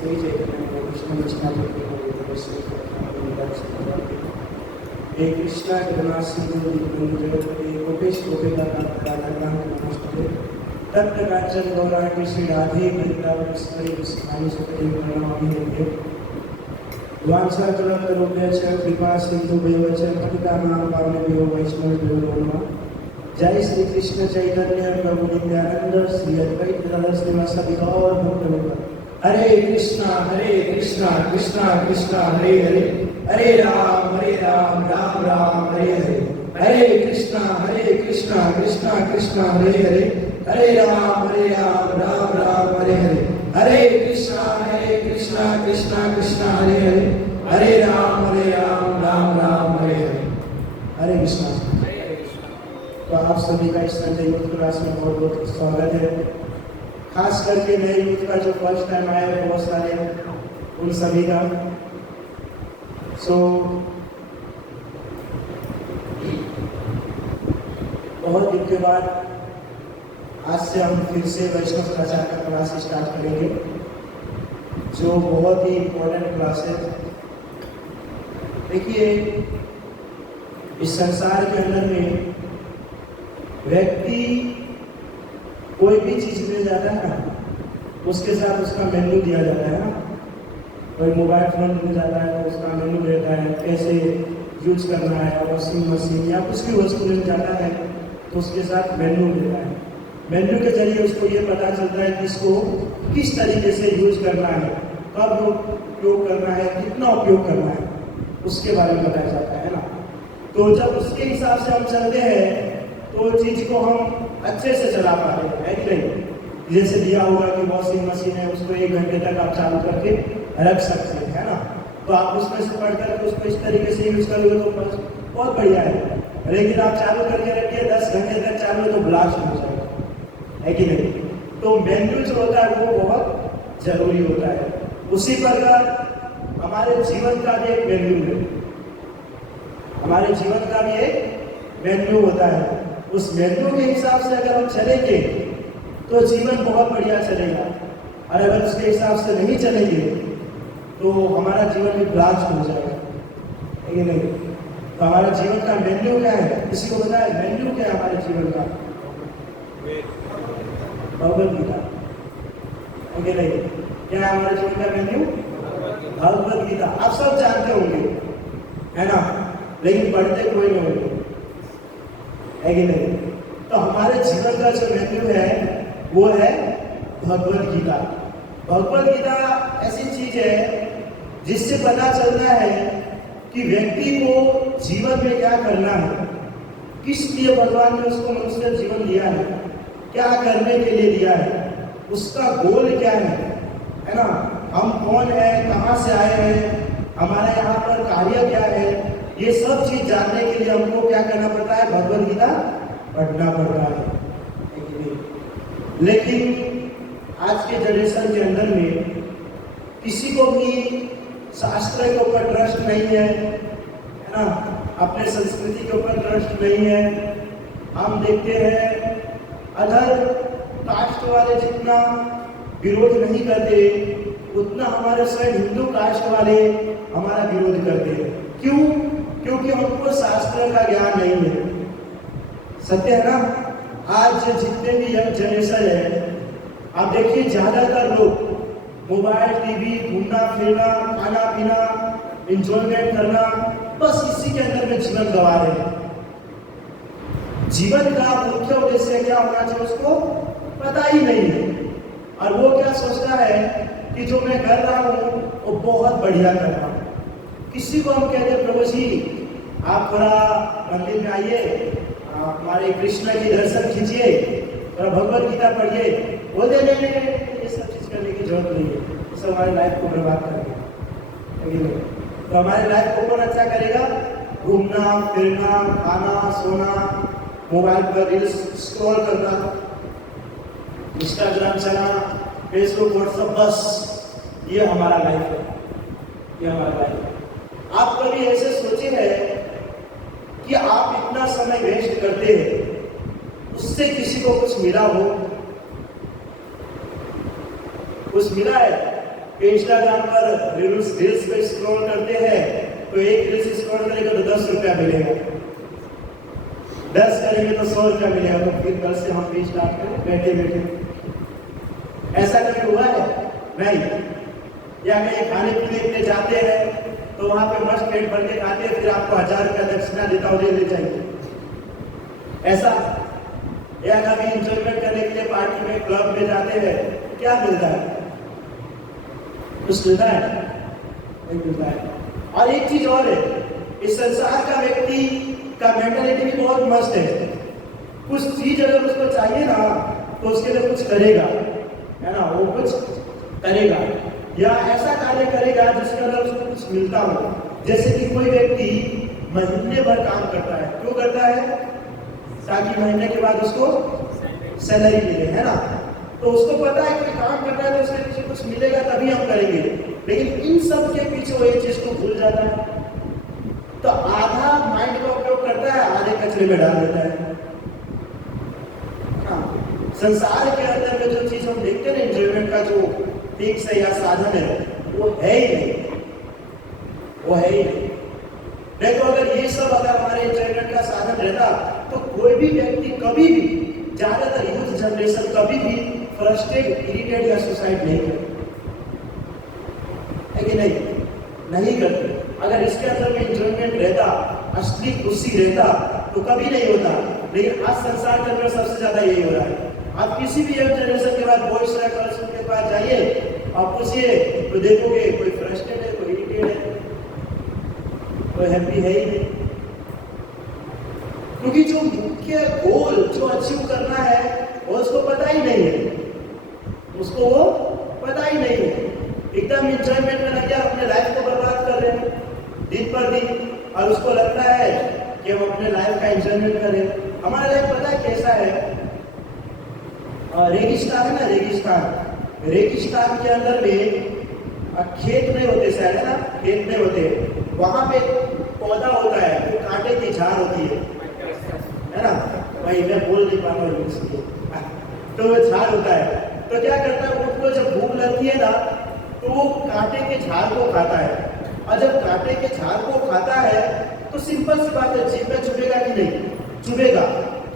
श्री चैतन्य कृष्ण कृष्ण हे कृष्णा करुणा सिंधु जगतपते गोपेश गोपिका राधा नमस्ते तप्त कांचन गौरांगी श्री राधे वृंदावनेश्वरी कृष्णानि सुते प्रणमामि हरे वांछाकल्पतरुभ्यश्च कृपा सिन्धुभ्यो च पतितानां पावनेभ्यो वैष्णवेभ्यो नमः। जय श्री कृष्ण चैतन्य प्रभु नित्यानंद श्री अद्वैत गदाधर श्रीवासादि गौर भक्तवृंद। हरे कृष्णा कृष्णा कृष्णा हरे हरे, हरे राम राम राम हरे हरे। हरे कृष्णा कृष्णा कृष्णा हरे हरे, हरे राम राम राम हरे हरे। हरे कृष्णा कृष्णा कृष्णा हरे हरे, हरे राम राम राम हरे हरे। हरे कृष्णा। तो आप सभी का इस संजय यूथ क्लास में बहुत बहुत स्वागत है। खास करके नए यूथ का जो फर्स्ट टाइम आया है बहुत सारे, उन सभी का बहुत दिन के बाद आज से हम फिर से वैष्णव कलाचार का क्लास स्टार्ट करेंगे, जो बहुत ही इम्पोर्टेंट क्लास है। देखिए, इस संसार के अंदर में व्यक्ति कोई भी चीज ले जाता है ना, उसके साथ उसका मेन्यू दिया जाता है ना। कोई मोबाइल फोन ले जाता है तो उसका मेन्यू रहता है, कैसे यूज करना है। वॉशिंग मशीन या कुछ भी वस्तु ले जाता है तो उसके साथ मेन्यू देता है। मेन्यू के जरिए उसको ये पता चलता है कि इसको किस तरीके से यूज करना है, कब उपयोग करना है, कितना उपयोग करना है, उसके बारे में बताया जाता है ना। तो जब उसके हिसाब से हम चलते हैं तो चीज को हम अच्छे से चला पा रहे हैं, है कि नहीं। जैसे दिया होगा कि वॉशिंग मशीन है, उसको 1 घंटे तक आप चालू करके रख सकते हैं, है ना। तो आप उसमें से पढ़ करके उसको इस तरीके से यूज करोगे तो बहुत बढ़िया है। लेकिन आप चालू करके रखिए 10 घंटे तक चालू है तो ब्लास्ट हो जाएगा, है कि नहीं। तो मेन्यू जो होता है वो बहुत जरूरी होता है। उसी प्रकार हमारे जीवन का भी एक मेन्यू है, हमारे जीवन का भी एक मेन्यू होता है। उस मेन्यू के हिसाब से अगर हम चलेंगे तो जीवन बहुत बढ़िया चलेगा, और अगर उसके हिसाब से नहीं चलेंगे तो हमारा जीवन भी ब्लास्ट हो जाएगा, है कि नहीं। तो हमारा जीवन का मेन्यू क्या है, किसी को पता है मेन्यू क्या है हमारे जीवन का? भगवद गीता, है कि नहीं। क्या है हमारे जीवन का मेन्यू? भगवद गीता। आप सब जानते होंगे, है ना, लेकिन पढ़ते कोई नहीं होंगे, है कि नहीं। तो हमारे जीवन का जो मेन्यू है वो है भगवद गीता। भगवद गीता ऐसी चीज है जिससे पता चलता है कि व्यक्ति को जीवन में क्या करना है, किस लिए भगवान ने उसको मनुष्य जीवन दिया है, क्या करने के लिए दिया है, उसका गोल क्या है ना। हम कौन है, कहाँ से आए हैं, हमारा यहाँ पर कार्य क्या है, ये सब चीज जानने के लिए हमको क्या करना पड़ता है? भगवद गीता पढ़ना पड़ता है। लेकिन आज के जनरेशन के अंदर में किसी को भी शास्त्र के ऊपर ट्रस्ट नहीं है ना, अपने संस्कृति के ऊपर ट्रस्ट नहीं है। हम देखते हैं अदर कास्ट वाले जितना विरोध नहीं करते, उतना हमारे स्वयं हिंदू कास्ट वाले हमारा विरोध करते हैं। क्यों? क्योंकि हमको शास्त्र का ज्ञान नहीं है। सत्य है ना। आज जितने भी यंग जनरेशन है, आप देखिए ज्यादातर लोग मोबाइल, टीवी, घूमना फिरना, खाना पीना, एंजॉयमेंट करना, बस इसी के अंदर में जीवन गंवा रहे हैं। जीवन का मुख्य उद्देश्य क्या होना चाहिए उसको पता ही नहीं है, और वो क्या सोचता है कि जो मैं कर रहा हूँ वो बहुत बढ़िया कर रहा हूँ। किसी को हम कहते हैं प्रभु जी आप थोड़ा मंदिर में आइए, हमारे कृष्ण की दर्शन कीजिए, थोड़ा भगवद गीता पढ़िए। बोलते नहीं, ये सब चीज करने की जरूरत नहीं है, ये सब हमारी लाइफ को बर्बाद करेगा। तो हमारे लाइफ को कौन अच्छा करेगा? घूमना फिरना, खाना सोना, मोबाइल पर रील्स स्क्रॉल करना, इंस्टाग्राम चलाना, फेसबुक व्हाट्सएप, बस ये हमारा लाइफ है, ये हमारा लाइफ है। आप कभी ऐसे सोचे हैं कि आप इतना समय वेस्ट करते हैं, उससे किसी को कुछ मिला हो? कुछ मिला है? इंस्टाग्राम पर रील्स पे स्क्रॉल करते हैं तो एक रील्स स्क्रॉल करेगा तो 10 रुपया मिलेगा, 10 करेंगे तो 100 रुपया मिलेगा। तो फिर कल से हम भी स्टार्ट करें बैठे बैठे। ऐसा कभी हुआ है? नहीं। या कहीं खाने पीने के लिए जाते हैं तो वहां पे मस्त पेट भर के खाते हैं, फिर आपको 1000 रुपया दक्षिणा देता हो ले जाएंगे, ऐसा। या कभी इंजॉयमेंट करने के लिए पार्टी में क्लब में जाते हैं, क्या मिलता है? कुछ मिलता है? नहीं मिलता है। और एक चीज और है, इस संसार का व्यक्ति का मेंटालिटी भी बहुत मस्त है। कुछ चीज अगर उसको चाहिए ना तो उसके लिए कुछ करेगा, है ना, वो कुछ करेगा या ऐसा कार्य करेगा जिसके अंदर उसको कुछ मिलता हो। जैसे कि कोई व्यक्ति महीने भर काम करता है, क्यों करता है? ताकि महीने के बाद उसको सैलरी मिले, है ना। तो उसको पता है कि काम करना है तो उसके पीछे कुछ मिलेगा तभी हम करेंगे, लेकिन इन सब के पीछे वो एक चीज को भूल जाता है। तो आधा माइंड का उपयोग करता है, आधे कचरे में डाल देता है। हाँ, संसार के अंदर में जो चीज हम देखते हैं एंजॉयमेंट का जो फिक्स है या साधन है, वो है ही नहीं, वो है ही नहीं। देखो अगर ये सब अगर हमारे एंजॉयमेंट का साधन रहता तो कोई भी व्यक्ति कभी भी, ज्यादातर यूथ जनरेशन कभी भी फ्रस्ट्रेट, इरिटेट या सुसाइड नहीं करते, है कि नहीं करते। अगर इसके अंदर में एंजॉयमेंट रहता, असली खुशी रहता तो कभी नहीं होता। लेकिन आज संसार के अंदर सबसे ज्यादा यही हो रहा है। आप किसी भी यंग जनरेशन के बाद बॉयज या गर्ल्स के पास जाइए, आप पूछिए तो देखोगे कोई फ्रस्ट्रेट है, कोई इरिटेट है, कोई हैप्पी है ही नहीं। क्योंकि जो मुख्य गोल जो अचीव करना है वो उसको पता ही नहीं है, उसको वो पता ही नहीं है। एकदम एंजॉयमेंट में लग गया, अपने लाइफ को बर्बाद कर रहे हैं दिन पर दिन, और उसको लगता है कि हम अपने लाइफ का एंजॉयमेंट करें। हमारा लाइफ पता है कैसा है? रेगिस्तान है ना, रेगिस्तान के अंदर में खेत नहीं होते, शायद है ना, खेत नहीं होते, वहां पे पौधा होता है तो कांटे की झाड़ होती है ना। भाई मैं बोल नहीं पाता हूँ इसलिए, तो वो झाड़ होता है। तो क्या करता है, उसको जब भूख लगती है ना तो वो कांटे के झाड़ को खाता है, और जब कांटे के झाड़ को खाता है तो सिंपल सी बात है, जीभ में चुभेगा कि नहीं? चुभेगा।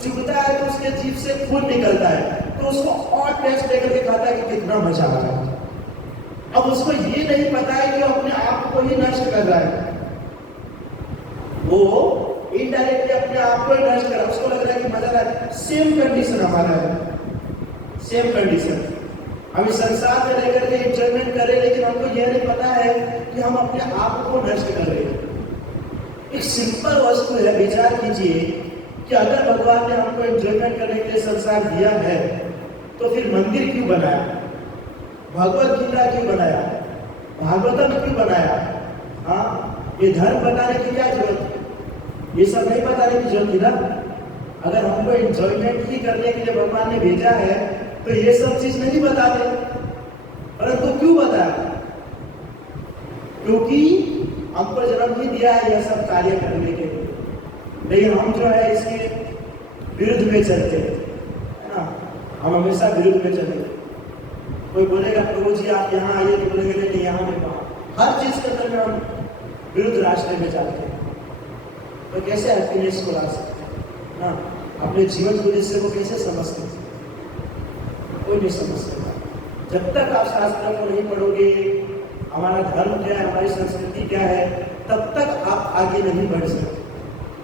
चुभता है तो उसके जीभ से खून निकलता है, तो उसको और टेस्ट लेकर के खाता है कि कितना मजा आ रहा है। अब उसको ये नहीं पता है कि वो अपने आप को ही नष्ट कर रहा है, वो इनडायरेक्टली अपने आप को ही नष्ट कर रहा है। उसको लग रहा है कि मजा आ रहा है। सेम कंडीशन हमारा है, सेम कंडीशन। हम इस संसार में रहकर के एंजॉयमेंट करें, लेकिन हमको यह नहीं पता है कि हम अपने आप को नष्ट कर रहे हैं। एक सिंपल वस्तु है, विचार कीजिए कि अगर भगवान ने हमको एंजॉयमेंट करने के लिए संसार दिया है तो फिर मंदिर क्यों बनाया? भगवत गीता क्यों बनाया? भागवतम क्यों बनाया? हाँ, ये धर्म बताने की क्या जरूरत है? ये सब नहीं बताने की जरूरत थी ना। अगर हमको एंजॉयमेंट ही करने के लिए भगवान ने भेजा है तो ये सब चीज नहीं बताते, परंतु क्यों बताया? क्योंकि हमको जन्म ही दिया है यह सब कार्य करने के लिए, लेकिन हम जो है इसके विरुद्ध में चलते हैं, है ना। हम हमेशा विरुद्ध में चलेंगे। कोई बोलेगा प्रभु जी आप यहाँ आइए, तो बोलेंगे नहीं यहाँ नहीं, वहाँ हर चीज के अंदर में हम विरुद्ध रास्ते में चलते हैं। तो कैसे हैप्पीनेस को ला सकते हैं ना? अपने जीवन के उद्देश्य को कैसे समझ सकते हैं? कोई नहीं समझ सकता। जब तक आप शास्त्रों को नहीं पढ़ोगे, हमारा धर्म क्या है, हमारी संस्कृति क्या है, तब तक आप आगे नहीं बढ़ सकते,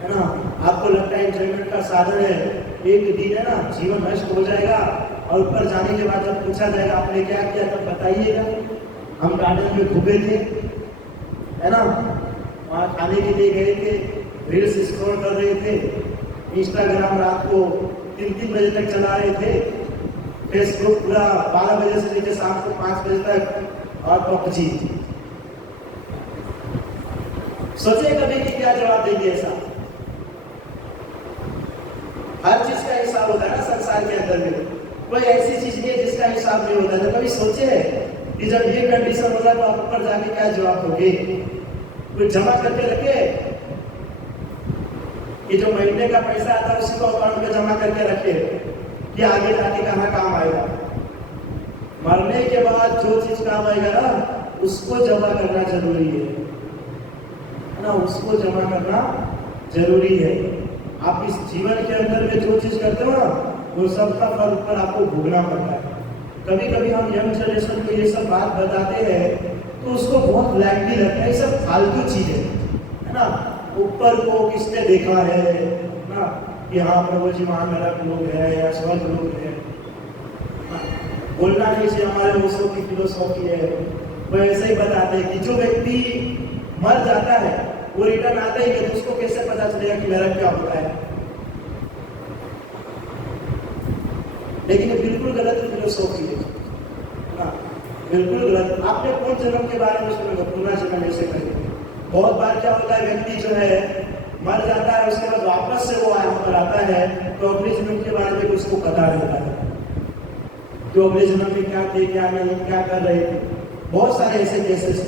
है ना। आपको लगता है एंजॉयमेंट का साधन है, एक दिन है ना जीवन नष्ट हो जाएगा, और ऊपर जाने के बाद जब पूछा जाएगा आपने क्या किया, तब बताइएगा हम गार्डन में घूमे थे, है ना, वहाँ खाने के लिए गए थे, रील्स स्क्रॉल कर रहे थे, इंस्टाग्राम रात को 3-3 बजे तक चला रहे थे, फेसबुक पूरा 12 बजे से लेकर शाम को 5 बजे तक, और पबजी। सोचे कभी कि क्या जवाब देंगे? ऐसा हर चीज का हिसाब होता है ना संसार के अंदर में, कोई ऐसी चीज नहीं है जिसका हिसाब नहीं होता। तो कभी सोचे कि जब ये कंडीशन होगा तो आप ऊपर जाके क्या जवाब दोगे? कुछ जमा करके रखे कि जो महीने का पैसा आता है उसी को अकाउंट में जमा करके रखे कि आगे जाके कहाँ काम आएगा। मरने के बाद जो चीज काम आएगा ना, उसको जमा करना जरूरी है ना, उसको जमा करना जरूरी है। आप इस जीवन के अंदर में जो चीज करते हो ना, वो सबका फल पर आपको भोगना पड़ता है। कभी कभी हम यंग जनरेशन को ये सब बात बताते हैं तो उसको बहुत लैंडी लगता है, ये सब फालतू चीज है ना। ऊपर को किसने देखा है ना, कि हाँ प्रभु जी वहां नरक लोग है या स्वर्ग लोग है, बोलना नहीं चाहिए। हमारे ओशो की फिलोसॉफी है, वो ऐसे ही बताते हैं कि जो व्यक्ति मर जाता है वो रिटर्न आता ही है, तो उसको कैसे पता चलेगा कि नरक क्या होता है। लेकिन ये बिल्कुल गलत फिलोसॉफी है ना, बिल्कुल गलत। आपने पूर्ण जन्म के बारे में सुना, पुनर्जन्म ऐसे करेंगे। बहुत बार क्या होता है, व्यक्ति जो है मर जाता है, उसके बाद वापस से वो यहाँ पर आता है, तो अगले जन्म के बारे में उसको पता रहता है, जो अगले जन्म में क्या थे, क्या नहीं, क्या कर रहे थे। बहुत सारे ऐसे केसेस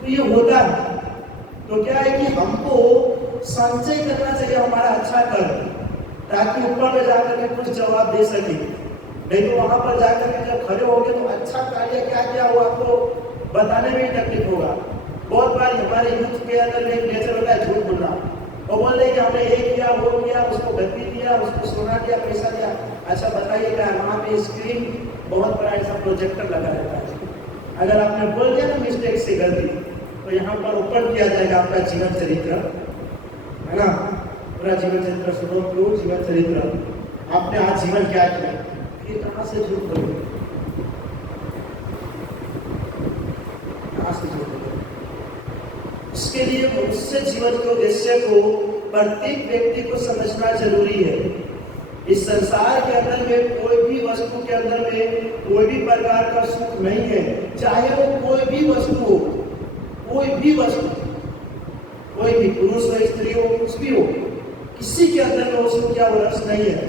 तो ये होता है। तो क्या है कि हमको संचय करना चाहिए हमारा अच्छा कर, ताकि ऊपर में जाकर के कुछ जवाब दे सके। नहीं तो वहां पर जाकर के जब खड़े होंगे तो अच्छा कार्य क्या किया वो आपको बताने में ही तकलीफ होगा। बहुत बार हमारे यूथ के अंदर में एक नेचर होता है झूठ बोलना। वो बोल रहे कि हमने ये किया, वो किया, उसको गद्दी दिया, उसको सोना दिया, पैसा दिया। अच्छा बताइए क्या वहाँ पे स्क्रीन बहुत बड़ा ऐसा प्रोजेक्टर लगा रहता है। अगर आपने बोल दिया ना मिस्टेक से गलती, तो यहाँ पर ओपन किया जाएगा आपका जीवन चरित्र, है ना, पूरा जीवन चरित्र सुनो, क्यों जीवन चरित्र, आपने आज जीवन क्या किया, ये कहाँ से झूठ बोले, कहाँ से झूठ बोले। इसके लिए मनुष्य जीवन के उद्देश्य को प्रत्येक व्यक्ति को समझना जरूरी है। इस संसार के अंदर में कोई भी वस्तु के अंदर में कोई भी प्रकार का सुख नहीं है, चाहे वो कोई भी वस्तु हो, कोई भी वस्तु, कोई भी पुरुष हो स्त्री हो कुछ भी हो, किसी के अंदर में वो सुख क्या वो रस नहीं है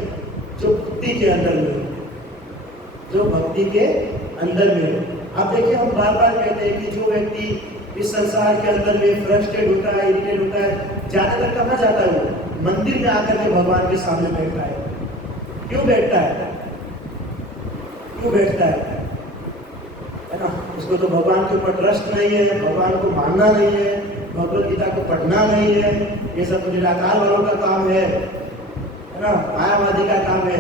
जो भक्ति के अंदर में, जो भक्ति के अंदर में। आप देखिए हम बार बार कहते हैं कि जो व्यक्ति इस संसार के अंदर में फ्रस्ट्रेट होता है, इरिटेट होता है, ज्यादातर कहाँ जाता है वो मंदिर में आकर के भगवान के सामने बैठता है। क्यों बैठता है, क्यों बैठता है ना, उसको तो भगवान के ऊपर ट्रस्ट नहीं है, भगवान को मानना नहीं है, भगवत गीता को पढ़ना नहीं है, ये सब तो निराकार वालों का काम है ना, मायावादी का काम है।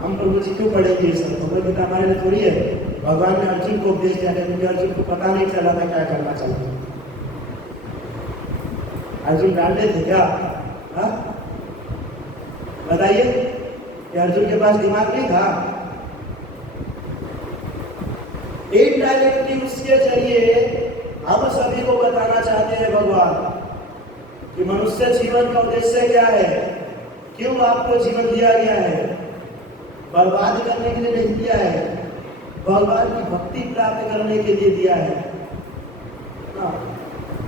हम प्रभु जी क्यों पढ़ेंगे ये सब, भगवत गीता हमारे लिए थोड़ी है। भगवान ने अर्जुन को उपदेश दिया है, क्योंकि अर्जुन को पता नहीं चला था क्या करना चाहिए। अर्जुन डांटे थे क्या, बताइए कि अर्जुन के पास दिमाग नहीं था। इनडायरेक्टली उसके जरिए हम सभी को बताना चाहते हैं भगवान कि मनुष्य जीवन का उद्देश्य क्या है, क्यों आपको जीवन दिया गया है। बर्बाद करने के लिए नहीं दिया है, भगवान की भक्ति प्राप्त करने के लिए दिया है।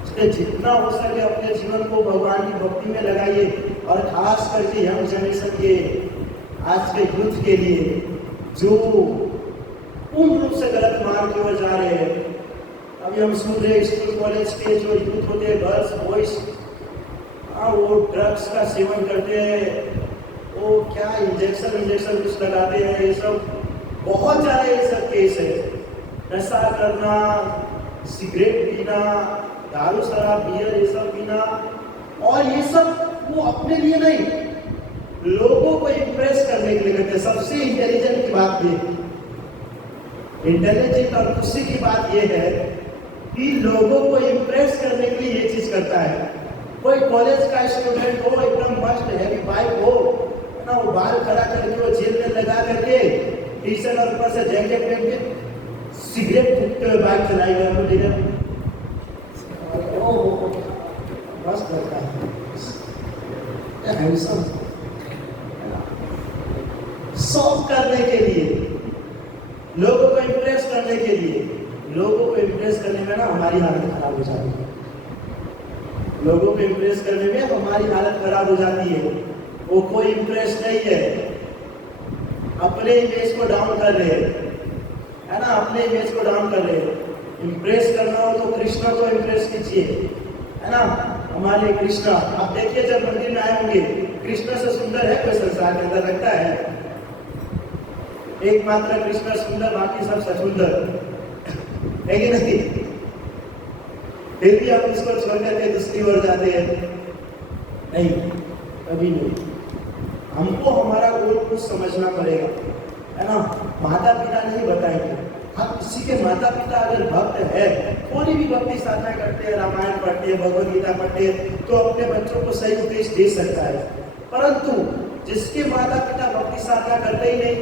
इसलिए जितना हो सके अपने जीवन को भगवान की भक्ति में लगाइए, और खास करके यंग जनरेशन के, आज के यूथ के लिए जो पूर्ण रूप से गलत मार्ग की ओर जा रहे हैं। अभी हम सुन रहे स्कूल कॉलेज के जो यूथ होते हैं, गर्ल्स बॉयज, वो ड्रग्स का सेवन करते हैं, वो क्या इंजेक्शन कुछ लगाते हैं, ये सब बहुत ज्यादा ये सब केस है। नशा करना, सिगरेट पीना, दारू शराब बियर ये सब पीना, और ये सब वो अपने लिए नहीं, लोगों को इम्प्रेस करने के लिए करते हैं। सबसे इंटेलिजेंट की बात ये, इंटेलिजेंट और खुशी की बात ये है कि लोगों को इम्प्रेस करने के लिए ये चीज करता है। कोई कॉलेज का स्टूडेंट हो, एकदम मस्त हैवी बाइक हो ना, वो बाल खड़ा करके वो जेल में लगा करके टी शर्ट और ऊपर से जैकेट पहन के सिगरेट फूकते हुए बाइक चलाएगा, तो देखा बस करता है हैंडसम, शौक करने के लिए, लोगों को इम्प्रेस करने के लिए। लोगों को इम्प्रेस करने में ना हमारी हालत खराब हो जाती है, लोगों को इम्प्रेस करने में हमारी हालत खराब हो जाती है। वो कोई इम्प्रेस नहीं है, अपने इमेज को डाउन कर रहे है ना, अपने इमेज को डाउन कर रहे। इम्प्रेस करना हो तो कृष्णा को इम्प्रेस कीजिए, है ना, हमारे कृष्णा। आप देखिए जब मंदिर में आए होंगे, कृष्णा से सुंदर है कोई संसार के अंदर, लगता है एकमात्र कृष्ण सुंदर, बाकी सब सचुंदर, है कि नहीं? फिर भी हम उसको छोड़ करके दूसरी ओर जाते हैं, नहीं, कभी नहीं। हमको हमारा गोल कुछ समझना पड़ेगा, है ना? माता पिता नहीं बताएंगे। हाँ, किसी के माता पिता अगर भक्त है, थोड़ी भी भक्ति साधना करते हैं, रामायण पढ़ते हैं, भगवद गीता पढ़ते हैं, तो अपने बच्चों को सही उपदेश दे सकता है। परंतु जिसके माता पिता भक्ति साधना करते ही नहीं,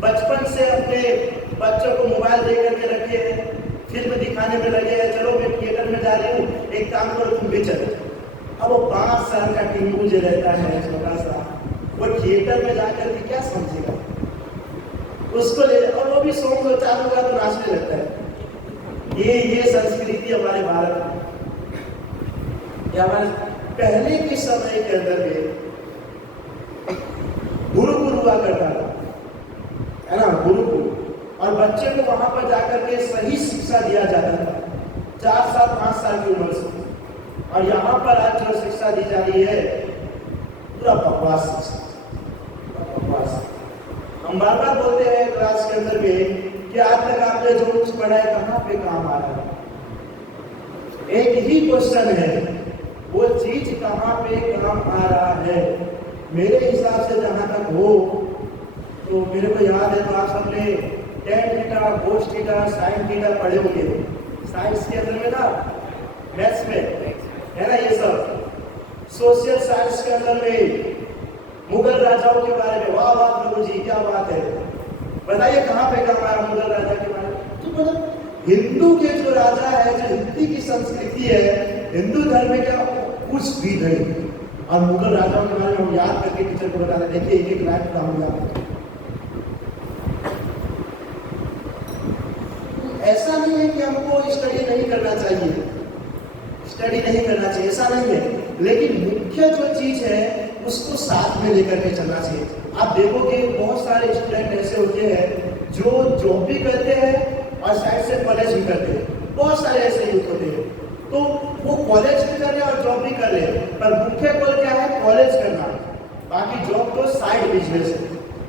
बचपन से अपने बच्चों को मोबाइल दे करके रखे हैं, फिल्म दिखाने में लगे हैं, चलो मैं थिएटर में जा रही हूँ, एक काम करो तुम भी चलो। अब वो 5 साल का टीनू जो रहता है छोटा सा, वो थिएटर में जाकर के क्या समझेगा? उसको ले, और वो भी सॉन्ग चालू होगा तो नाचने लगता है। ये संस्कृति हमारे भारत में, हमारे पहले के समय के अंदर में गुरुकुल हुआ करता था, है ना? गुरुकुल, और बच्चे को वहां पर जाकर के सही शिक्षा दिया जाता था 4 साल 5 साल की उम्र से। और यहाँ पर आज जो शिक्षा दी जा रही है, पूरा बकवास शिक्षा, बकवास। हम बार बार बोलते हैं क्लास के अंदर में कि आज तक आपने जो कुछ पढ़ा है कहाँ पे काम आ रहा है? एक ही क्वेश्चन है, वो चीज कहाँ पे काम आ रहा है? मेरे हिसाब से जहाँ तक हो, तो मेरे को याद है, तो आप सबने tan theta, cos theta, sine theta पढ़े होंगे साइंस के अंदर में ना, मैथ्स में, है ना? ये सब सोशल साइंस के अंदर में मुगल राजाओं के बारे में, वाह वाह प्रभु जी, क्या बात है, बताइए कहाँ पे काम आया मुगल राजा के बारे में? तो मतलब हिंदू के जो राजा है, जो हिंदी की संस्कृति है, हिंदू धर्म में क्या कुछ भी नहीं। और मुगल राजाओं के बारे में हम याद करके टीचर को बता रहे, देखिए एक एक लाइन का हम याद। ऐसा नहीं है कि हमको स्टडी नहीं करना चाहिए, स्टडी नहीं करना चाहिए, ऐसा नहीं है, लेकिन मुख्य जो चीज है उसको साथ में लेकर के चलना चाहिए। आप देखोगे बहुत सारे स्टूडेंट ऐसे होते हैं जो जॉब भी करते हैं और साइड से कॉलेज भी करते हैं, बहुत सारे ऐसे यूथ होते हैं। तो वो कॉलेज भी कर रहे हैं और जॉब भी कर रहे हैं, पर मुख्य गोल क्या है? कॉलेज करना, बाकी जॉब तो साइड बिजनेस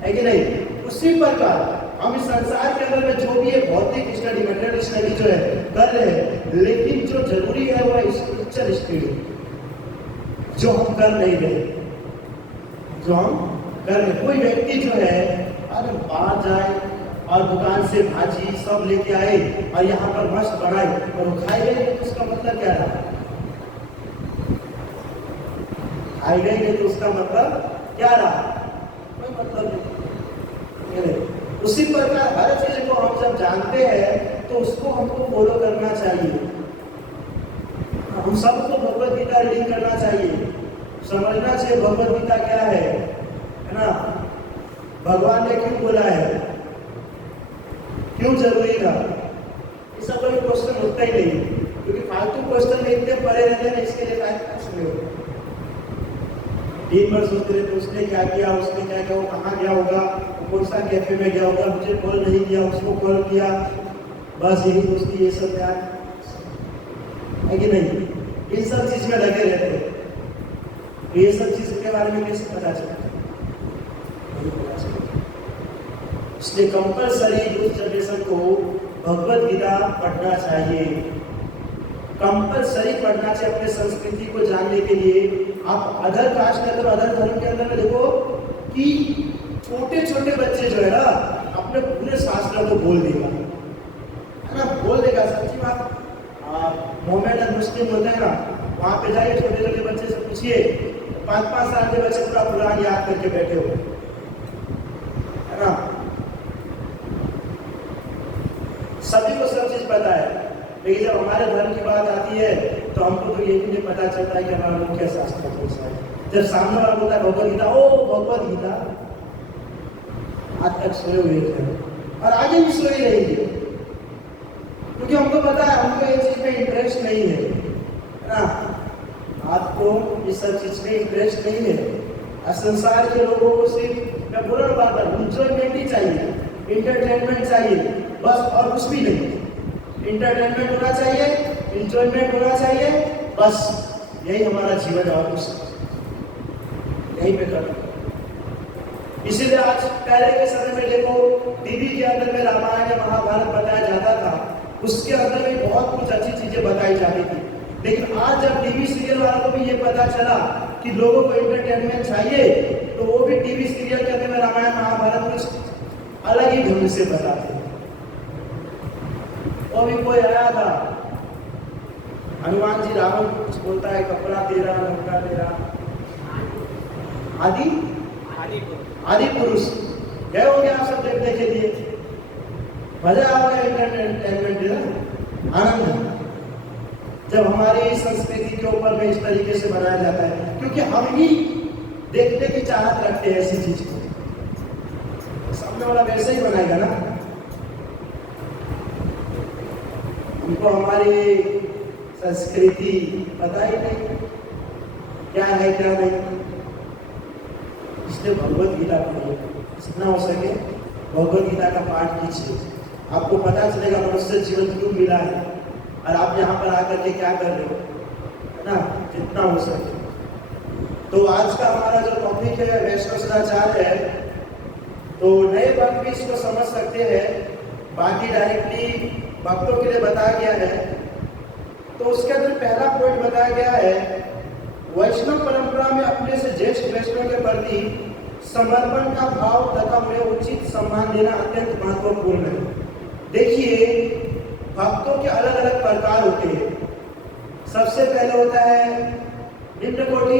है कि नहीं? उसी प्रकार हम इस संसार के अंदर में जो भी है, भौतिक स्टडी, मेटेरियल स्टडी जो है कर रहे हैं, लेकिन जो जरूरी है वह स्पिरिचुअल स्टडी, जो हम कर नहीं रहे, जो हम कर रहे। कोई व्यक्ति जो है अगर बाहर जाए और दुकान से भाजी सब लेके आए और यहाँ पर मस्त बनाए और वो खाई गए, तो उसका मतलब क्या रहा? खाई गए तो उसका मतलब क्या रहा? कोई मतलब नहीं। उसी प्रकार हर चीज को हम जब जानते हैं तो उसको हमको फॉलो करना चाहिए। हम सबको भगवद गीता रीडिंग करना चाहिए, समझना चाहिए भगवद गीता क्या है ना? भगवान ने क्यों बोला है, क्यों जरूरी था? ये सब कोई क्वेश्चन होता ही नहीं, क्योंकि फालतू क्वेश्चन में इतने पड़े रहते हैं, इसके लिए दिन भर सोचते रहते, उसने क्या किया, उसने क्या किया, वो कहाँ गया होगा, कौन सा कैफे में गया होगा, मुझे कॉल नहीं किया, उसको कॉल किया, बस यही दोस्ती, ये सब यार है कि नहीं? इन सब चीज में लगे रहते हैं। ये सब चीज के बारे में कैसे पता चलता? इसलिए कंपलसरी यूथ जनरेशन को भगवद गीता पढ़ना चाहिए, कंपलसरी पढ़ना चाहिए अपने संस्कृति को जानने के लिए। आप अदर कास्ट के अंदर, अदर धर्म के अंदर में देखो कि छोटे छोटे बच्चे जो है ना, अपने पूरे शास्त्र को बोल देगा, है ना? बोल देगा, सच्ची बात। मोहम्मद मुस्लिम होता है ना, वहाँ पे जाइए, छोटे छोटे बच्चे से पूछिए, 5-5 साल के बच्चे पूरा कुरान याद करके बैठे हो, है ना? सभी को सब चीज पता है, लेकिन जब हमारे धर्म की बात आती है तो हमको तो ये भी नहीं पता चलता है कि हमारा मुख्य शास्त्र कौन सा है। जब सामने वाला बोलता है भगवद गीता, ओ भगवद गीता, आज तक सोए हुए थे और आगे भी सोए रहेंगे, क्योंकि हमको पता है हमको ये चीज में इंटरेस्ट नहीं है ना? आपको इस सब चीज में इंटरेस्ट नहीं है। संसार के लोगों को सिर्फ, मैं बोल रहा हूँ, इंजॉयमेंट ही चाहिए, इंटरटेनमेंट चाहिए, बस और कुछ भी नहीं। इंटरटेनमेंट होना चाहिए, इंजॉयमेंट होना चाहिए, बस यही हमारा जीवन है और कुछ यही पे करना। इसीलिए आज पहले के समय में देखो टीवी के अंदर में रामायण या महाभारत बताया जाता था, उसके अंदर में बहुत कुछ अच्छी चीजें बताई जाती थी। लेकिन आज जब टीवी सीरियल वालों को भी ये पता चला कि लोगों को एंटरटेनमेंट चाहिए, तो वो भी टीवी सीरियल के अंदर में रामायण महाभारत कुछ अलग ही ढंग से बताते हैं। वो भी कोई आया था, हनुमान जी रावण को कुछ बोलता है, कपड़ा तेरा लंका तेरा, आदि पुरुष गए हो गया आप सब देखने के लिए, मजा आ गया एंटरटेनमेंट देना, आनंद जब हमारी संस्कृति के ऊपर में इस तरीके से बनाया जाता है, क्योंकि हम ही देखने की चाहत रखते हैं ऐसी चीज को। सामने वाला वैसे ही बनाएगा ना, उनको हमारी संस्कृति पता ही नहीं क्या है क्या नहीं। इसलिए भगवत गीता पढ़िए, जितना हो सके भगवत गीता का पाठ कीजिए, आपको पता चलेगा मनुष्य जीवन क्यों मिला है और आप यहाँ पर आकर के क्या कर रहे हो, है ना, जितना हो सके। तो आज का हमारा जो टॉपिक है वैष्णव सदाचार है, तो नए भक्त भी इसको समझ सकते हैं, बाकी डायरेक्टली भक्तों के लिए बताया गया है। तो उसके अंदर पहला पॉइंट बताया गया है, वैष्णव परंपरा में अपने से ज्येष्ठ वैष्णव के प्रति समर्पण का भाव तथा उन्हें उचित सम्मान देना अत्यंत महत्वपूर्ण है। देखिए भक्तों के अलग अलग प्रकार होते हैं। सबसे पहले होता है निम्न कोटि,